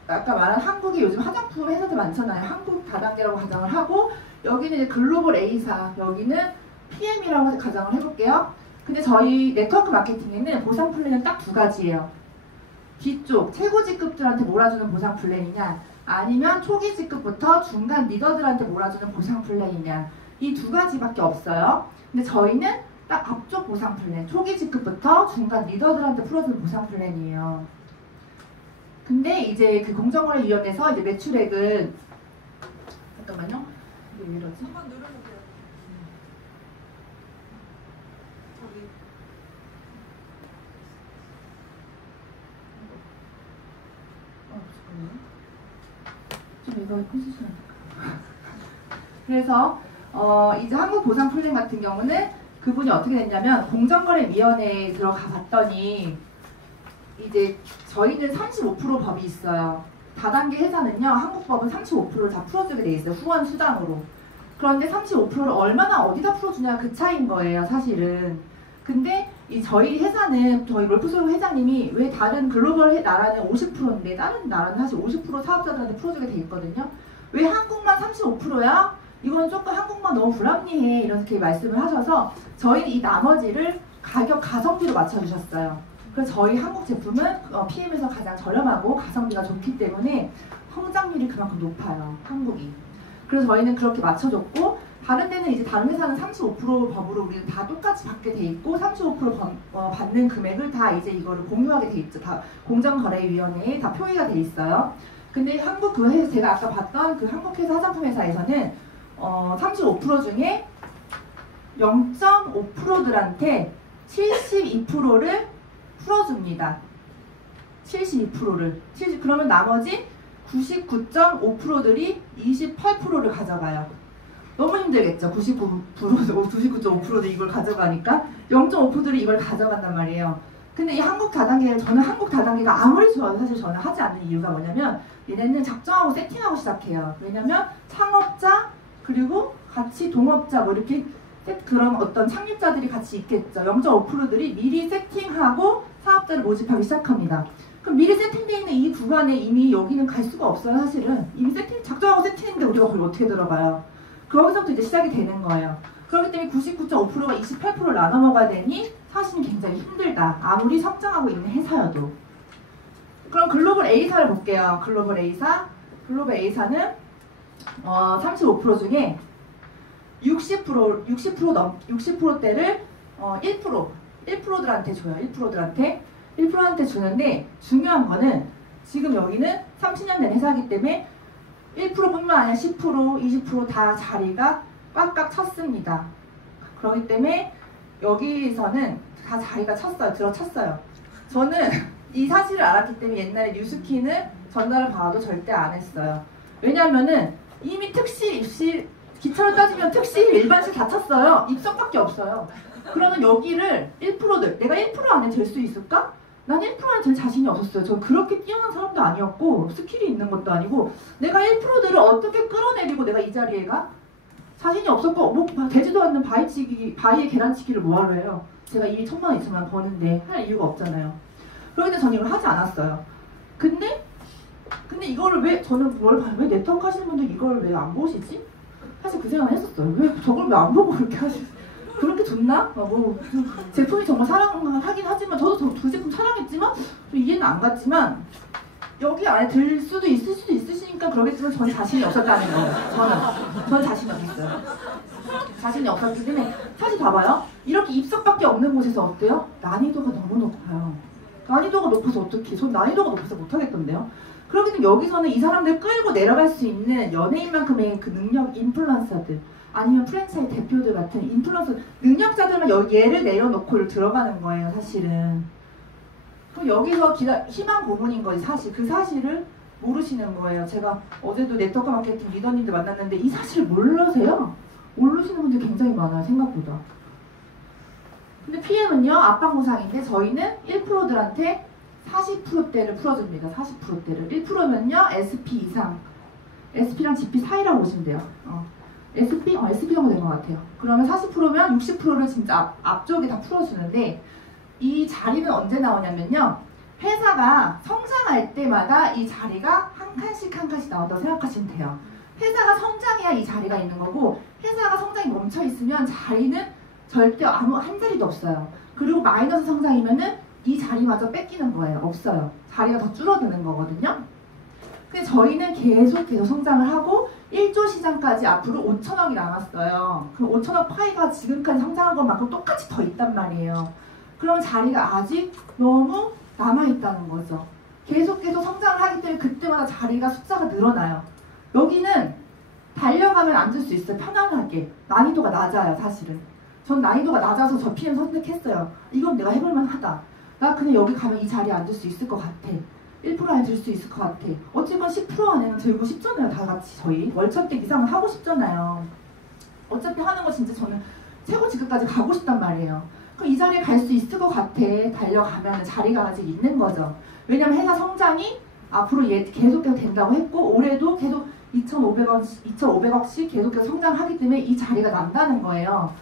아까 말한 한국에 요즘 화장품 회사들 많잖아요. 한국 다단계라고 가정을 하고 여기는 이제 글로벌 A사, 여기는 PM이라고 가정을 해볼게요. 근데 저희 네트워크 마케팅에는 보상 플랜은 딱 2가지예요. 뒤쪽 최고 직급들한테 몰아주는 보상 플랜이냐 아니면 초기 직급부터 중간 리더들한테 몰아주는 보상 플랜이냐 이 2가지밖에 없어요. 근데 저희는 딱 앞쪽 보상 플랜 초기 직급부터 중간 리더들한테 풀어주는 보상 플랜이에요. 근데 이제 그 공정거래위원회에서 이제 매출액은 잠깐만요. 이게 왜 이러지? 한번 누르면 돼요. 저기. 좀 이거 해주시면 그래서 이제 한국 보상 플랜 같은 경우는 그분이 어떻게 됐냐면 공정거래위원회에 들어가 봤더니 이제 저희는 35% 법이 있어요. 다단계 회사는요, 한국법은 35%를 다 풀어주게 돼 있어요. 후원 수당으로. 그런데 35%를 얼마나 어디다 풀어주냐 그 차이인 거예요, 사실은. 근데 저희 회사는, 저희 롤프솔 회장님이 왜 다른 글로벌 나라는 50%인데 다른 나라는 사실 50% 사업자들한테 풀어주게 돼 있거든요. 왜 한국만 35%야? 이건 조금 한국만 너무 불합리해. 이렇게 말씀을 하셔서 저희는 이 나머지를 가격 가성비로 맞춰주셨어요. 그래서 저희 한국 제품은 PM에서 가장 저렴하고 가성비가 좋기 때문에 성장률이 그만큼 높아요, 한국이. 그래서 저희는 그렇게 맞춰줬고, 다른 데는 이제 다른 회사는 35% 법으로 우리는 다 똑같이 받게 돼 있고 35% 받는 금액을 다 이제 이거를 공유하게 돼 있죠. 다 공정거래위원회에 다 표기가 돼 있어요. 근데 한국 그 회사, 제가 아까 봤던 그 한국 회사 화장품 회사에서는 35% 중에 0.5%들한테 72%를 풀어줍니다. 72%를. 그러면 나머지 99.5%들이 28%를 가져가요. 너무 힘들겠죠? 99.5%들 이걸 가져가니까 0.5%들이 이걸 가져간단 말이에요. 근데 이 한국 다단계를, 저는 한국 다단계가 아무리 좋아도 사실 저는 하지 않는 이유가 뭐냐면 얘네는 작정하고 세팅하고 시작해요. 왜냐면 창업자 그리고 같이 동업자 뭐 이렇게 그런 어떤 창립자들이 같이 있겠죠. 0.5%들이 미리 세팅하고 사업자를 모집하기 시작합니다. 그럼 미리 세팅되어 있는 이 구간에 이미 여기는 갈 수가 없어요, 사실은. 이미 작정하고 세팅했는데 우리가 거기 어떻게 들어가요? 거기서부터 이제 시작이 되는 거예요. 그렇기 때문에 99.5%가 28%를 나눠 먹어야 되니 사실은 굉장히 힘들다. 아무리 성장하고 있는 회사여도. 그럼 글로벌 A사를 볼게요. 글로벌 A사. 글로벌 A사는 35% 중에 60%대를 1%들한테 줘요. 1%들한테 주는데 중요한 거는 지금 여기는 30년 된 회사이기 때문에 1%뿐만 아니라 10%, 20% 다 자리가 꽉꽉 찼습니다. 그렇기 때문에 여기서는 다 자리가 들어찼어요. 저는 이 사실을 알았기 때문에 옛날에 뉴스킨을 전달을 받아도 절대 안 했어요. 왜냐면은 이미 특실, 입실, 기차로 따지면 특실, 일반실 다 찼어요. 입석밖에 없어요. 그러면 여기를 1%들, 내가 1% 안에 될 수 있을까? 난 1% 안에 될 자신이 없었어요. 저 그렇게 뛰어난 사람도 아니었고 스킬이 있는 것도 아니고 내가 1%들을 어떻게 끌어내리고 내가 이 자리에 가? 자신이 없었고 뭐 되지도 않는 바위에 계란치기를 뭐하러 해요. 제가 일이 1,000만 원 있으면 버는데 할 이유가 없잖아요. 그러기 때문에 저는 이걸 하지 않았어요. 근데 이거를 왜 왜 네트워크 하시는 분들 이걸 왜 안 보시지? 사실 그 생각을 했었어요. 왜 저걸 왜 안 보고 그렇게 하시지? 그렇게 좋나? 제품이 정말 사랑하긴 하지만 저도 두 제품 사랑했지만 좀 이해는 안 갔지만 여기 안에 들 수도 있으시니까 그러겠지만 저는 자신이 없었다는 거예요. 저는 자신이 없었어요. 자신이 없었기 때문에 사실 봐봐요. 이렇게 입석밖에 없는 곳에서 어때요? 난이도가 너무 높아요. 난이도가 높아서 어떡해. 전 난이도가 높아서 못하겠던데요. 그렇기 때문에 여기서는 이 사람들 끌고 내려갈 수 있는 연예인만큼의 그 능력 인플루언서들 아니면 프랜차이즈 대표들 같은 인플루언서 능력자들만 얘를 내려놓고 들어가는 거예요, 사실은. 그럼 여기서 희망 고문인 거지, 사실. 그 사실을 모르시는 거예요. 제가 어제도 네트워크 마케팅 리더님들 만났는데 이 사실을 모르세요? 모르시는 분들이 굉장히 많아요, 생각보다. 근데 PM은요, 압박무상인데 저희는 1%들한테 40%대를 풀어줍니다. 40%대를. 1%면요, SP 이상. SP랑 GP 사이라고 보시면 돼요. SP 정도 된 것 같아요. 그러면 40%면 60%를 진짜 앞쪽에 다 풀어주는데 이 자리는 언제 나오냐면요. 회사가 성장할 때마다 이 자리가 한 칸씩 나온다고 생각하시면 돼요. 회사가 성장해야 이 자리가 있는 거고 회사가 성장이 멈춰 있으면 자리는 절대 한 자리도 없어요. 그리고 마이너스 성장이면은 이 자리마저 뺏기는 거예요. 없어요. 자리가 더 줄어드는 거거든요. 근데 저희는 계속 성장을 하고 1조 시장까지 앞으로 5천억이 남았어요. 그럼 5천억 파이가 지금까지 성장한 것만큼 똑같이 더 있단 말이에요. 그럼 자리가 아직 너무 남아있다는 거죠. 계속 성장을 하기 때문에 그때마다 자리가 숫자가 늘어나요. 여기는 달려가면 앉을 수 있어요. 편안하게. 난이도가 낮아요, 사실은. 전 난이도가 낮아서 저 PM 선택했어요. 이건 내가 해볼만 하다. 나 그냥 여기 가면 이 자리에 앉을 수 있을 것 같아. 1% 안에 들 수 있을 것 같아. 어쨌건 10% 안에는 들고 싶잖아요. 다 같이 저희 월차때 이상은 하고 싶잖아요. 어차피 하는 거 진짜 저는 최고 직급까지 가고 싶단 말이에요. 그럼 이 자리에 갈 수 있을 것 같아. 달려가면 자리가 아직 있는 거죠. 왜냐면 회사 성장이 앞으로 계속해서 된다고 했고 올해도 계속 2,500억씩 계속해서 성장하기 때문에 이 자리가 난다는 거예요.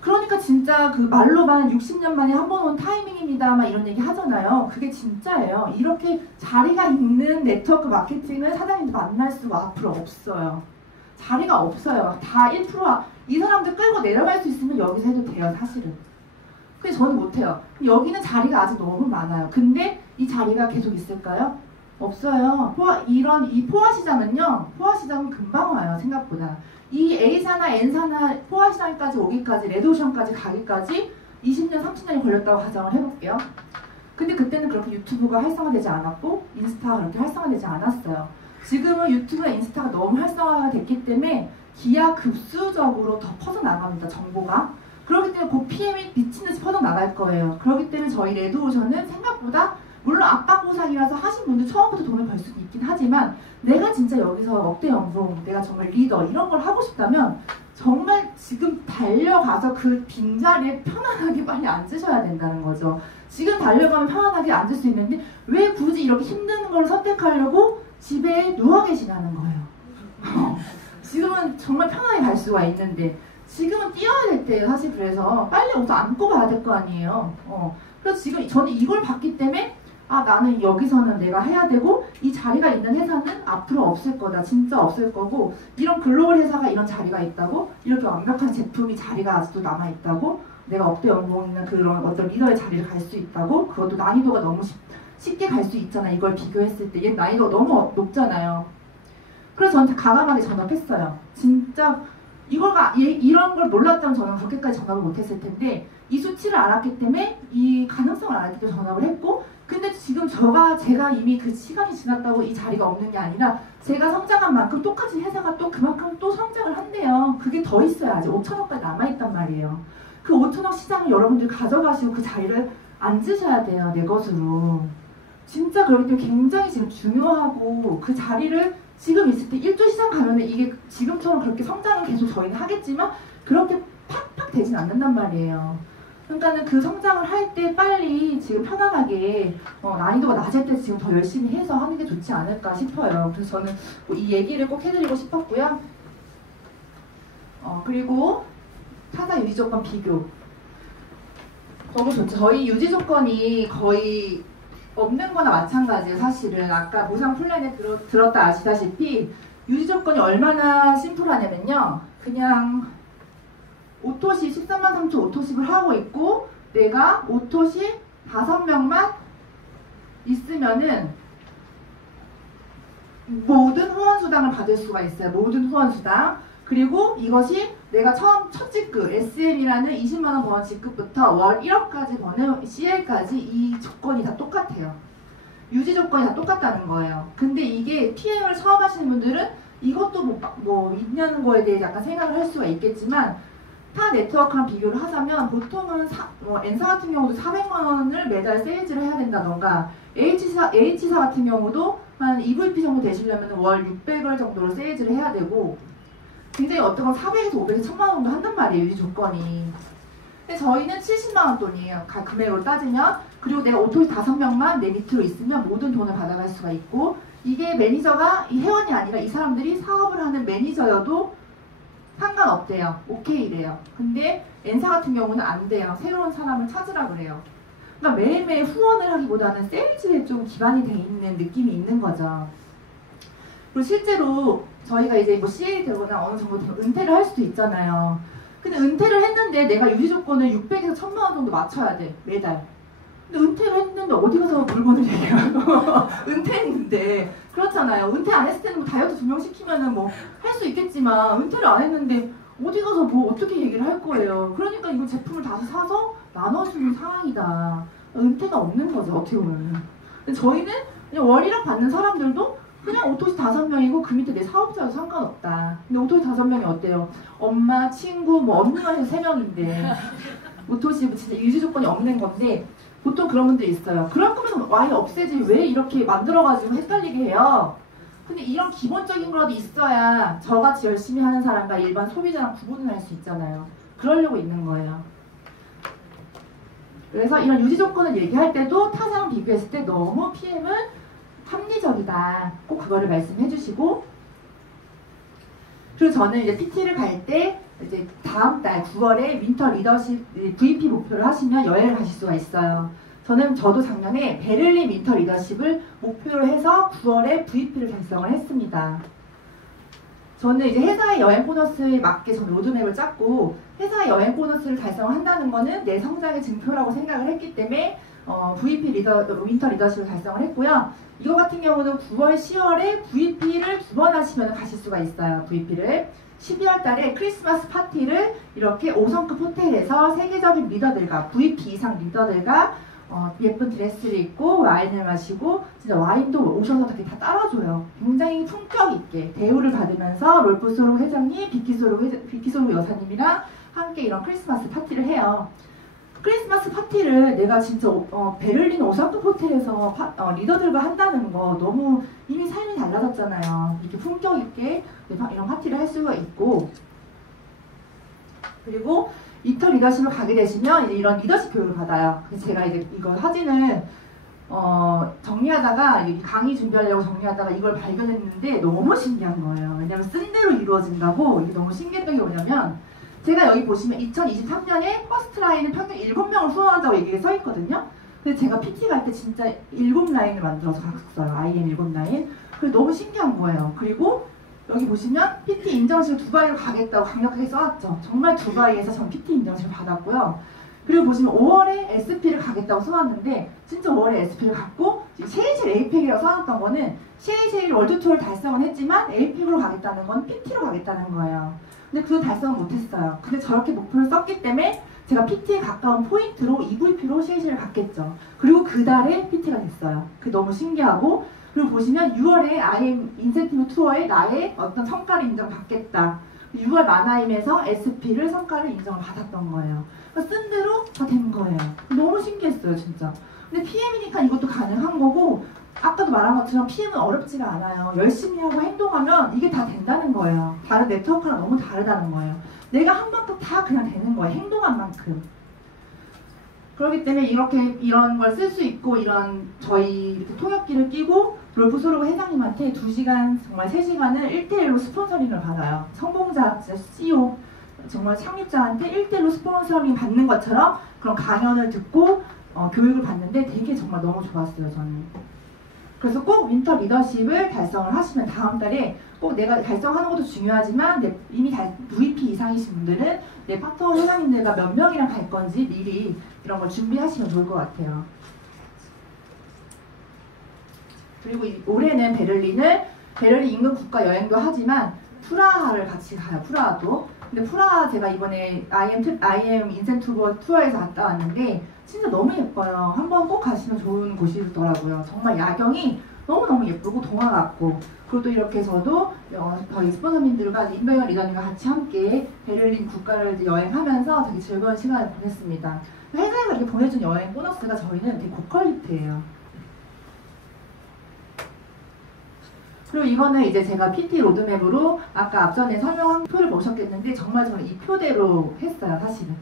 그러니까 진짜 그 말로만 60년 만에 한 번 온 타이밍입니다 막 이런 얘기 하잖아요. 그게 진짜예요. 이렇게 자리가 있는 네트워크 마케팅을 사장님도 만날 수가 앞으로 없어요. 자리가 없어요. 다 1%, 이 사람들 끌고 내려갈 수 있으면 여기서 해도 돼요, 사실은. 근데 저는 못해요. 여기는 자리가 아직 너무 많아요. 근데 이 자리가 계속 있을까요? 없어요. 이 포화 시장은요, 포화 시장은 금방 와요, 생각보다. 이 A사나 N사나 포화 시장까지 오기까지, 레드오션까지 가기까지 20년, 30년이 걸렸다고 가정을 해볼게요. 근데 그때는 그렇게 유튜브가 활성화되지 않았고, 인스타가 그렇게 활성화되지 않았어요. 지금은 유튜브와 인스타가 너무 활성화가 됐기 때문에 기하급수적으로 더 퍼져나갑니다, 정보가. 그렇기 때문에 그 PM이 미친 듯이 퍼져나갈 거예요. 그렇기 때문에 저희 레드오션은 생각보다 물론 압박보상이라서 하신 분들 처음부터 돈을 벌 수도 있긴 하지만 내가 진짜 여기서 억대 연봉, 내가 정말 리더 이런 걸 하고 싶다면 정말 지금 달려가서 그 빈자리에 편안하게 빨리 앉으셔야 된다는 거죠. 지금 달려가면 편안하게 앉을 수 있는데 왜 굳이 이렇게 힘든 걸 선택하려고 집에 누워 계시냐는 거예요. 지금은 정말 편하게 갈 수가 있는데 지금은 뛰어야 될 때예요. 사실 그래서 빨리 옷을 안고 가야 될 거 아니에요. 그래서 지금 저는 이걸 봤기 때문에 나는 여기서는 내가 해야 되고 이 자리가 있는 회사는 앞으로 없을 거다. 진짜 없을 거고 이런 글로벌 회사가 이런 자리가 있다고 이렇게 완벽한 제품이 자리가 아직도 남아있다고 내가 억대 연봉 있는 그런 어떤 리더의 자리를 갈 수 있다고 그것도 난이도가 너무 쉽게 갈 수 있잖아. 이걸 비교했을 때 얘 난이도가 너무 높잖아요. 그래서 저한테 가감하게 전업했어요. 진짜 이런 걸 몰랐다면 저는 그렇게까지 전업을 못했을 텐데 이 수치를 알았기 때문에 이 가능성을 알았기 때문에 전업을 했고 근데 지금 제가 이미 그 시간이 지났다고 이 자리가 없는 게 아니라 제가 성장한 만큼 똑같이 회사가 또 그만큼 또 성장을 한대요. 그게 더 있어요. 아직 5천억까지 남아있단 말이에요. 그 5천억 시장을 여러분들 가져가시고 그 자리를 앉으셔야 돼요. 내 것으로. 진짜 그렇기 때문에 굉장히 지금 중요하고 그 자리를 지금 있을 때 1조 시장 가면은 이게 지금처럼 그렇게 성장은 계속 저희는 하겠지만 그렇게 팍팍 되진 않는단 말이에요. 그러니까는 그 성장을 할 때 빨리 지금 편안하게 난이도가 낮을 때 지금 더 열심히 해서 하는 게 좋지 않을까 싶어요. 그래서 저는 이 얘기를 꼭 해드리고 싶었고요. 그리고 타사 유지 조건 비교. 너무 좋죠. 저희 유지 조건이 거의 없는 거나 마찬가지예요. 사실은 아까 무상 플랜에 들었다 아시다시피 유지 조건이 얼마나 심플하냐면요. 그냥 오토시 13만 3천 오토십을 하고 있고 내가 오토시 5명만 있으면은 모든 후원수당을 받을 수가 있어요. 모든 후원수당. 그리고 이것이 내가 첫 직급 SM이라는 20만원 버는 직급부터 월 1억까지 버는 CL까지 이 조건이 다 똑같아요. 유지 조건이 다 똑같다는 거예요. 근데 이게 PM을 처음 하시는 분들은 이것도 뭐 있냐는 거에 대해 약간 생각을 할 수가 있겠지만 타 네트워크랑 비교를 하자면 보통은 N사 같은 경우도 400만원을 매달 세일즈를 해야 된다던가 H사 같은 경우도 한 EVP 정도 되시려면 월 600을 정도로 세일즈를 해야 되고 굉장히 어떤 건 400에서 500에서 1000만원 정도 한단 말이에요. 유지 조건이. 근데 저희는 70만원 돈이에요. 금액으로 따지면. 그리고 내가 오토시 5명만 내 밑으로 있으면 모든 돈을 받아갈 수가 있고 이게 매니저가 이 회원이 아니라 이 사람들이 사업을 하는 매니저여도 상관없대요. 오케이래요. 근데 N사 같은 경우는 안 돼요. 새로운 사람을 찾으라 그래요. 그러니까 매일매일 후원을 하기보다는 세일즈에 좀 기반이 돼 있는 느낌이 있는 거죠. 그리고 실제로 저희가 이제 뭐 CA 되거나 어느 정도 되면 은퇴를 할 수도 있잖아요. 근데 은퇴를 했는데 내가 유지 조건을 600에서 1000만원 정도 맞춰야 돼. 매달. 근데 은퇴를 했는데 어디 가서 물건을 얘기하고 은퇴했는데 그렇잖아요. 은퇴 안 했을 때는 뭐 다이어트 2명 시키면은 뭐 할 수 있겠지만 은퇴를 안 했는데 어디 가서 뭐 어떻게 얘기를 할 거예요. 그러니까 이거 제품을 다시 사서 나눠주는 상황이다. 은퇴가 없는 거죠. 어떻게 보면. 근데 저희는 그냥 월 1억 받는 사람들도 그냥 오토시 5명이고 그 밑에 내 사업자도 상관없다. 근데 오토시 5명이 어때요? 엄마, 친구, 뭐 언니가 해서 3명인데 오토시 진짜 유지 조건이 없는 건데 보통 그런 분들이 있어요. 그럴 거면 아예 없애지 왜 이렇게 만들어가지고 헷갈리게 해요. 근데 이런 기본적인 거라도 있어야 저같이 열심히 하는 사람과 일반 소비자랑 구분을 할 수 있잖아요. 그러려고 있는 거예요. 그래서 이런 유지 조건을 얘기할 때도 타사랑 비교했을 때 너무 PM을 합리적이다. 꼭 그거를 말씀해 주시고, 그리고 저는 이제 PT를 갈 때 이제 다음 달 9월에 윈터 리더십 VP 목표를 하시면 여행을 가실 수가 있어요. 저도 작년에 베를린 윈터 리더십을 목표로 해서 9월에 VP를 달성을 했습니다. 저는 이제 회사의 여행 보너스에 맞게 저는 로드맵을 짰고, 회사의 여행 보너스를 달성한다는 거는 내 성장의 증표라고 생각을 했기 때문에 윈터 리더십을 달성을 했고요. 이거 같은 경우는 9월, 10월에 VP를 2번 하시면 가실 수가 있어요. VP를 12월 달에 크리스마스 파티를 이렇게 5성급 호텔에서 세계적인 리더들과 VP 이상 리더들과 예쁜 드레스를 입고 와인을 마시고, 진짜 와인도 오셔서 이렇게 다 따라줘요. 굉장히 품격 있게 대우를 받으면서 롤프 소로 회장님, 비키 소로 여사님이랑 함께 이런 크리스마스 파티를 해요. 크리스마스 파티를 내가 진짜 베를린 5성급 호텔에서 리더들과 한다는 거 너무 이미 삶이 달라졌잖아요. 이렇게 품격 있게 이런 파티를 할 수가 있고, 그리고 윈터 리더십을 가게 되시면 이제 이런 리더십 교육을 받아요. 그래서 제가 이제 이거 사진을 정리하다가 강의 준비하려고 정리하다가 이걸 발견했는데 너무 신기한 거예요. 왜냐면 쓴 대로 이루어진다고. 이게 너무 신기했던 게 뭐냐면, 제가 여기 보시면 2023년에 퍼스트 라인은 평균 7명을 후원한다고 얘기가 써 있거든요. 근데 제가 PT 갈 때 진짜 7라인을 만들어서 갔어요. IM 7라인. 그래서 너무 신기한 거예요. 그리고 여기 보시면 PT 인정실 두바이로 가겠다고 강력하게 써놨죠. 정말 두바이에서 전 PT 인정실 받았고요. 그리고 보시면 5월에 SP를 가겠다고 써놨는데 진짜 5월에 SP를 갔고, 셰이셰일 에이펙이라고 써놨던 거는 셰이셰일 월드 투어를 달성은 했지만 에이펙으로 가겠다는 건 PT로 가겠다는 거예요. 근데 그건 달성을 못했어요. 근데 저렇게 목표를 썼기 때문에 제가 PT에 가까운 포인트로 EVP로 셰이셰일을 갔겠죠. 그리고 그 달에 PT가 됐어요. 그게 너무 신기하고, 그리고 보시면 6월에 IM 인센티브 투어에 나의 어떤 성과를 인정받겠다. 6월 마나임에서 SP를 성과를 인정을 받았던 거예요. 그러니까 쓴 대로 다 된 거예요. 너무 신기했어요, 진짜. 근데 PM이니까 이것도 가능한 거고, 아까도 말한 것처럼 PM은 어렵지가 않아요. 열심히 하고 행동하면 이게 다 된다는 거예요. 다른 네트워크랑 너무 다르다는 거예요. 내가 한 만큼 다 그냥 되는 거예요. 행동한 만큼. 그렇기 때문에 이런 걸 쓸 수 있고, 이런 저희 이렇게 통역기를 끼고 롤프 소르고 회장님한테 2시간, 정말 3시간을 1대1로 스폰서링을 받아요. 성공자, 진짜 CEO, 정말 창립자한테 1대1로 스폰서링 받는 것처럼 그런 강연을 듣고 교육을 받는데 되게 정말 너무 좋았어요, 저는. 그래서 꼭 윈터 리더십을 달성을 하시면 다음 달에 꼭 내가 달성하는 것도 중요하지만 이미 VP 이상이신 분들은 내 파트너 회장님들과 몇 명이랑 갈 건지 미리 이런 걸 준비하시면 좋을 것 같아요. 그리고 올해는 베를린 인근 국가 여행도 하지만 프라하를 같이 가요. 프라하도. 근데 프라하 제가 이번에 IM 인센티브 투어에서 갔다 왔는데 진짜 너무 예뻐요. 한번 꼭 가시면 좋은 곳이더라고요. 정말 야경이 너무너무 예쁘고 동화 같고, 그리고 또 이렇게 저도 저희 스폰서님들과 임병현 리더님과 같이 함께 베를린 국가를 여행하면서 되게 즐거운 시간을 보냈습니다. 회사에서 이렇게 보내준 여행 보너스가 저희는 되게 고퀄리티예요. 그리고 이거는 이제 제가 PT 로드맵으로 아까 앞전에 설명한 표를 보셨겠는데 정말 저는 이 표대로 했어요, 사실은.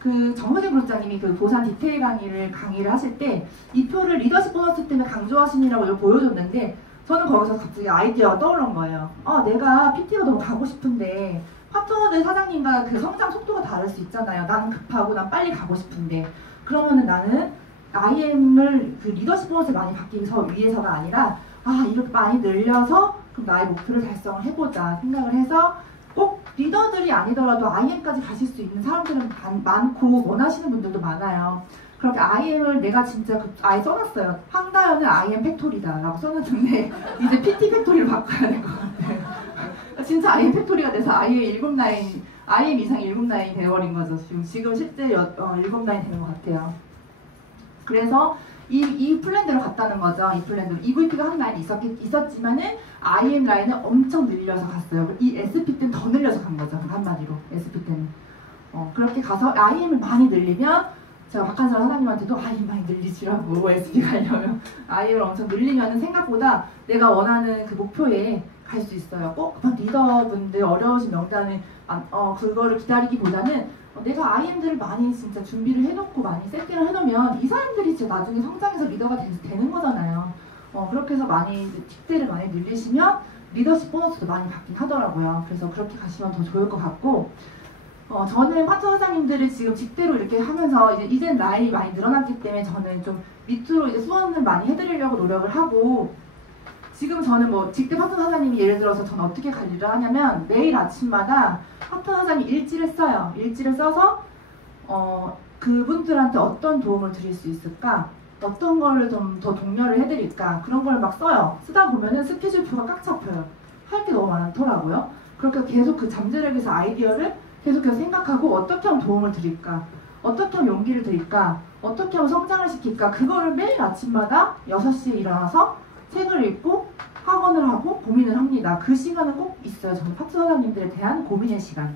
그 정호진 부장님이 그 보산 디테일 강의를 하실 때 이 표를 리더십 보너스 때문에 강조하시느라고 이걸 보여줬는데 저는 거기서 갑자기 아이디어가 떠오른 거예요. 내가 PT가 너무 가고 싶은데 파트너들 사장님과 그 성장 속도가 다를 수 있잖아요. 나는 급하고 난 빨리 가고 싶은데 그러면은 나는 IM을 그 리더십 보너스를 많이 받기 위해서가 아니라 이렇게 많이 늘려서 그럼 나의 목표를 달성을 해보자 생각을 해서 꼭 리더들이 아니더라도 IM까지 가실 수 있는 사람들은 많고 원하시는 분들도 많아요. 그렇게 IM을 내가 진짜 아예 써놨어요. 황다현은 IM 팩토리다 라고 써놨는데 이제 PT 팩토리로 바꿔야 될 것 같아요. 진짜 IM 팩토리가 돼서 IM 이상 7라인이 되어버린 거죠. 지금 실제 7라인 되는 것 같아요. 그래서 이 플랜대로 갔다는 거죠. 이 플랜대로 EVP가 한 라인이 있었지만은 IM 라인을 엄청 늘려서 갔어요. 이 SP 때는 더 늘려서 간 거죠. 한마디로 SP 때는 그렇게 가서 IM을 많이 늘리면 제가 박한선 사장님한테도 IM 많이 늘리시라고 SP 가려면 IM을 엄청 늘리면은 생각보다 내가 원하는 그 목표에 갈 수 있어요. 꼭 리더분들 어려우신 명단을 그거를 기다리기보다는 내가 IM들을 많이 진짜 준비를 해놓고 많이 세팅을 해놓으면 이 사람들이 진짜 나중에 성장해서 리더가 되는 거잖아요. 그렇게 해서 많이 직대를 많이 늘리시면 리더십 보너스도 많이 받긴 하더라고요. 그래서 그렇게 가시면 더 좋을 것 같고, 저는 파트너 사장님들을 지금 직대로 이렇게 하면서 이젠 나이 많이 늘어났기 때문에 저는 좀 밑으로 이제 수원을 많이 해드리려고 노력을 하고, 지금 저는 뭐 직대 파트너 사장님이 예를 들어서 저는 어떻게 관리를 하냐면 매일 아침마다 파트너 사장님 일지를 써요. 일지를 써서 그분들한테 어떤 도움을 드릴 수 있을까? 어떤 거를 좀 더 독려를 해드릴까? 그런 걸 막 써요. 쓰다 보면은 스케줄표가 꽉 잡혀요. 할 게 너무 많더라고요. 그렇게 계속 그 잠재력에서 아이디어를 계속해서 생각하고 어떻게 하면 도움을 드릴까? 어떻게 하면 용기를 드릴까? 어떻게 하면 성장을 시킬까? 그거를 매일 아침마다 6시에 일어나서 책을 읽고 학원을 하고 고민을 합니다. 그 시간은 꼭 있어요. 저는 파트너 사장님들에 대한 고민의 시간.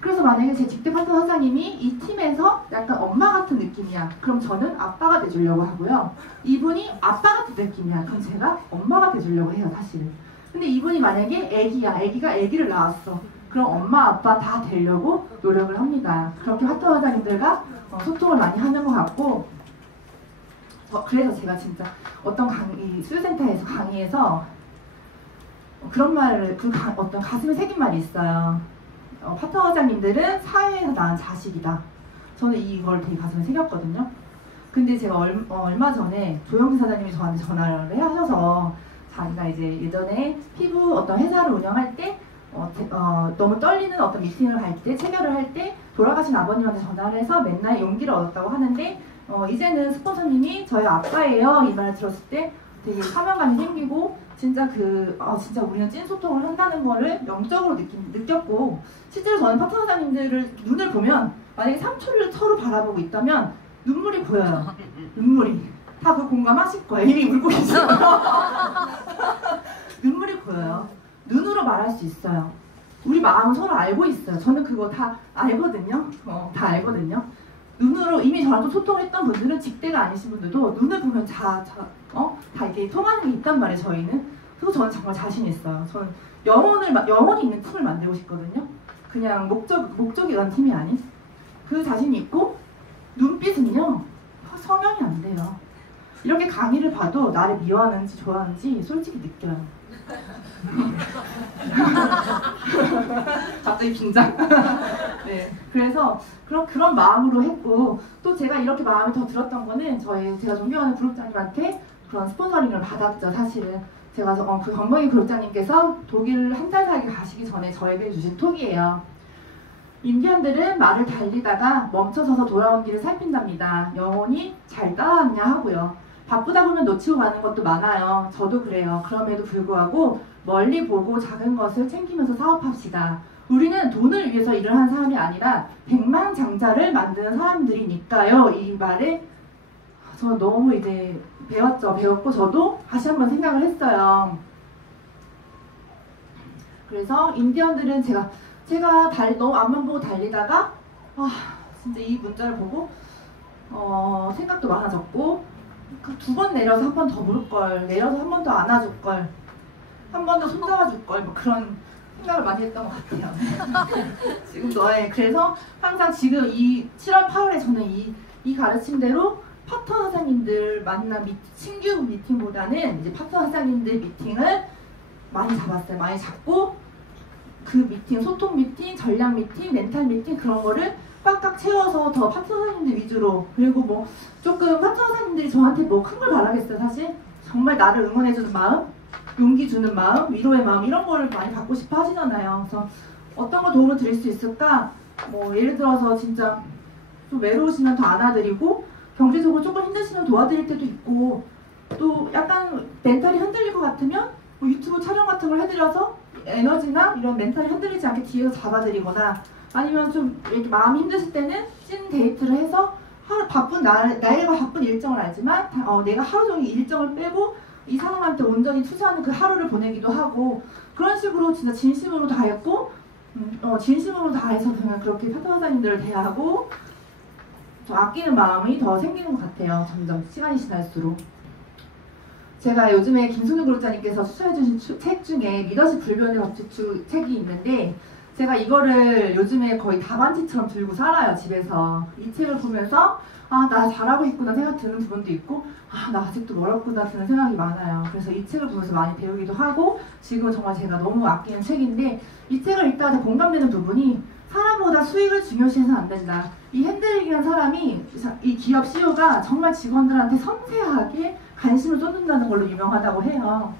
그래서 만약에 제 직대 파트너 사장님이 이 팀에서 약간 엄마 같은 느낌이야. 그럼 저는 아빠가 돼주려고 하고요. 이분이 아빠 같은 느낌이야. 그럼 제가 엄마가 돼주려고 해요, 사실은. 근데 이분이 만약에 애기야. 애기가 애기를 낳았어. 그럼 엄마, 아빠 다 되려고 노력을 합니다. 그렇게 파트너 사장님들과 소통을 많이 하는 것 같고, 그래서 제가 진짜 어떤 수요센터에서 강의에서 그런 말을, 어떤 가슴에 새긴 말이 있어요. 파트너 사장님들은 사회에서 낳은 자식이다. 저는 이걸 되게 가슴에 새겼거든요. 근데 제가 얼마 전에 조영기 사장님이 저한테 전화를 하셔서 자기가 이제 예전에 피부 어떤 회사를 운영할 때 너무 떨리는 어떤 미팅을 갈 때, 체결을 할 때 돌아가신 아버님한테 전화를 해서 맨날 용기를 얻었다고 하는데 이제는 스폰서님이 저희 아빠예요. 이 말을 들었을 때 되게 사명감이 생기고 진짜 진짜 우리는 찐 소통을 한다는 거를 영적으로 느꼈고, 실제로 저는 파트너 사장님들을 눈을 보면 만약에 3초를 서로 바라보고 있다면 눈물이 보여요. 눈물이. 다 그 공감하실 거예요. 이미 울고 계시죠? 눈물이 보여요. 눈으로 말할 수 있어요. 우리 마음 서로 알고 있어요. 저는 그거 다 알거든요. 다 알거든요. 눈으로 이미 저랑 좀 소통했던 분들은 직대가 아니신 분들도 눈을 보면 다 이게 통하는 게 있단 말이에요, 저희는. 그래서 저는 정말 자신 있어요. 저는 영혼이 있는 팀을 만들고 싶거든요. 그냥 목적이 난 팀이 아닌. 그 자신이 있고, 눈빛은요, 성형이 안 돼요. 이렇게 강의를 봐도 나를 미워하는지 좋아하는지 솔직히 느껴요. 갑자기 긴장. 네, 그래서 그런 마음으로 했고, 또 제가 이렇게 마음이 더 들었던 거는 제가 존경하는 그룹장님한테 그런 스폰서링을 받았죠. 사실은 제가 그 건강희 그룹장님께서 독일 한 달 살기 가시기 전에 저에게 주신 톡이에요. 인디언들은 말을 달리다가 멈춰서서 돌아온 길을 살핀답니다. 영혼이 잘 따라왔냐 하고요. 바쁘다 보면 놓치고 가는 것도 많아요. 저도 그래요. 그럼에도 불구하고 멀리 보고 작은 것을 챙기면서 사업합시다. 우리는 돈을 위해서 일을 하는 사람이 아니라 백만장자를 만드는 사람들이니까요. 이 말에 저 너무 이제 배웠고 저도 다시 한번 생각을 했어요. 그래서 인디언들은 제가 너무 앞만 보고 달리다가 진짜 이 문자를 보고 생각도 많아졌고, 2번 내려서 한 번 더 물을 걸, 내려서 한 번 더 안아줄 걸, 한 번 더 손잡아줄 걸, 뭐 그런 생각을 많이 했던 것 같아요. 지금도. 그래서 항상 지금 이 7월 8월에 저는 이 가르침대로 파트너 사장님들 만난 신규 미팅보다는 이제 파트너 사장님들 미팅을 많이 잡았어요. 많이 잡고 그 미팅, 소통 미팅, 전략 미팅, 멘탈 미팅 그런 거를 꽉꽉 채워서 더 파트너 사장님들 위주로, 그리고 뭐 조금 파트너 사장님들이 저한테 뭐 큰 걸 바라겠어요. 사실 정말 나를 응원해주는 마음, 용기 주는 마음, 위로의 마음, 이런 거를 많이 받고 싶어 하시잖아요. 그래서 어떤 거 도움을 드릴 수 있을까? 뭐 예를 들어서 진짜 좀 외로우시면 더 안아드리고, 경제적으로 조금 힘드시면 도와드릴 때도 있고, 또 약간 멘탈이 흔들릴 것 같으면 뭐 유튜브 촬영 같은 걸 해드려서 에너지나 이런 멘탈이 흔들리지 않게 뒤에서 잡아드리거나, 아니면 좀 이렇게 마음이 힘드실 때는 찐 데이트를 해서 나이가 바쁜 일정을 알지만 내가 하루 종일 일정을 빼고 이 사람한테 온전히 투자하는 그 하루를 보내기도 하고, 그런 식으로 진짜 진심으로 다했고, 진심으로 다해서 그냥 그렇게 파트너 사장님들을 대하고 저 아끼는 마음이 더 생기는 것 같아요. 점점 시간이 지날수록. 제가 요즘에 김순우 그룹자님께서 추천해주신 책 중에 리더십 불변의 법칙 책이 있는데, 제가 이거를 요즘에 거의 답안지처럼 들고 살아요, 집에서. 이 책을 보면서 아, 나 잘하고 있구나 생각 드는 부분도 있고 아, 나 아직도 멀었구나 드는 생각이 많아요. 그래서 이 책을 보면서 많이 배우기도 하고 지금은 정말 제가 너무 아끼는 책인데 이 책을 읽다가 공감되는 부분이 사람보다 수익을 중요시해서는 안 된다. 이 핸들릭이라는 사람이 이 기업 CEO가 정말 직원들한테 섬세하게 관심을 쏟는다는 걸로 유명하다고 해요.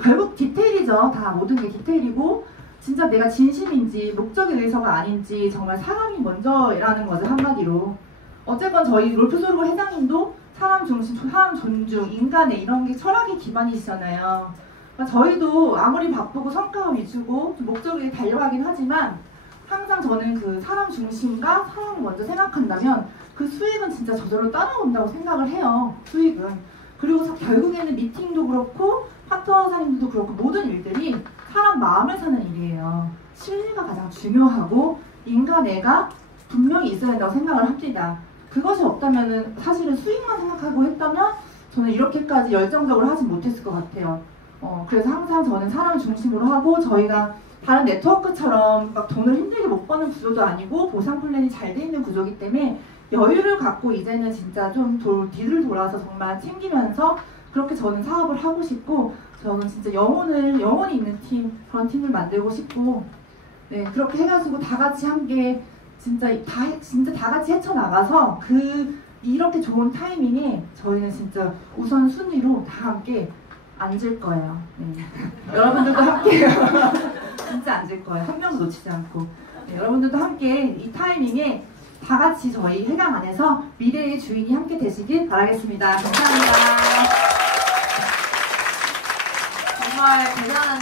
결국 디테일이죠. 다 모든 게 디테일이고 진짜 내가 진심인지 목적에 의해서가 아닌지 정말 사람이 먼저라는 거죠, 한마디로. 어쨌건 저희 롤프소르고 회장님도 사람 중심, 사람 존중, 인간의 이런 게 철학이 기반이시잖아요. 그러니까 저희도 아무리 바쁘고 성과 위주고 목적에 달려가긴 하지만 항상 저는 그 사람 중심과 사람을 먼저 생각한다면 그 수익은 진짜 저절로 따라온다고 생각을 해요. 수익은. 그리고 결국에는 미팅도 그렇고 파트너사님들도 그렇고 모든 일들이 사람 마음을 사는 일이에요. 신뢰가 가장 중요하고 인간애가 분명히 있어야 된다고 생각을 합니다. 그것이 없다면 사실은 수익만 생각하고 했다면 저는 이렇게까지 열정적으로 하진 못했을 것 같아요. 그래서 항상 저는 사람 중심으로 하고 저희가 다른 네트워크처럼 막 돈을 힘들게 못 버는 구조도 아니고 보상 플랜이 잘 돼 있는 구조이기 때문에 여유를 갖고 이제는 진짜 좀 뒤를 돌아서 정말 챙기면서 그렇게 저는 사업을 하고 싶고 저는 진짜 영혼이 있는 팀 그런 팀을 만들고 싶고 네 그렇게 해가지고 다 같이 함께 진짜 다 같이 헤쳐나가서 이렇게 좋은 타이밍에 저희는 진짜 우선 순위로 다 함께 앉을 거예요. 네. 여러분들도 함께 진짜 앉을 거예요. 한 명도 놓치지 않고 네, 여러분들도 함께 이 타이밍에 다 같이 저희 회강 안에서 미래의 주인이 함께 되시길 바라겠습니다. 감사합니다. 정말 대단한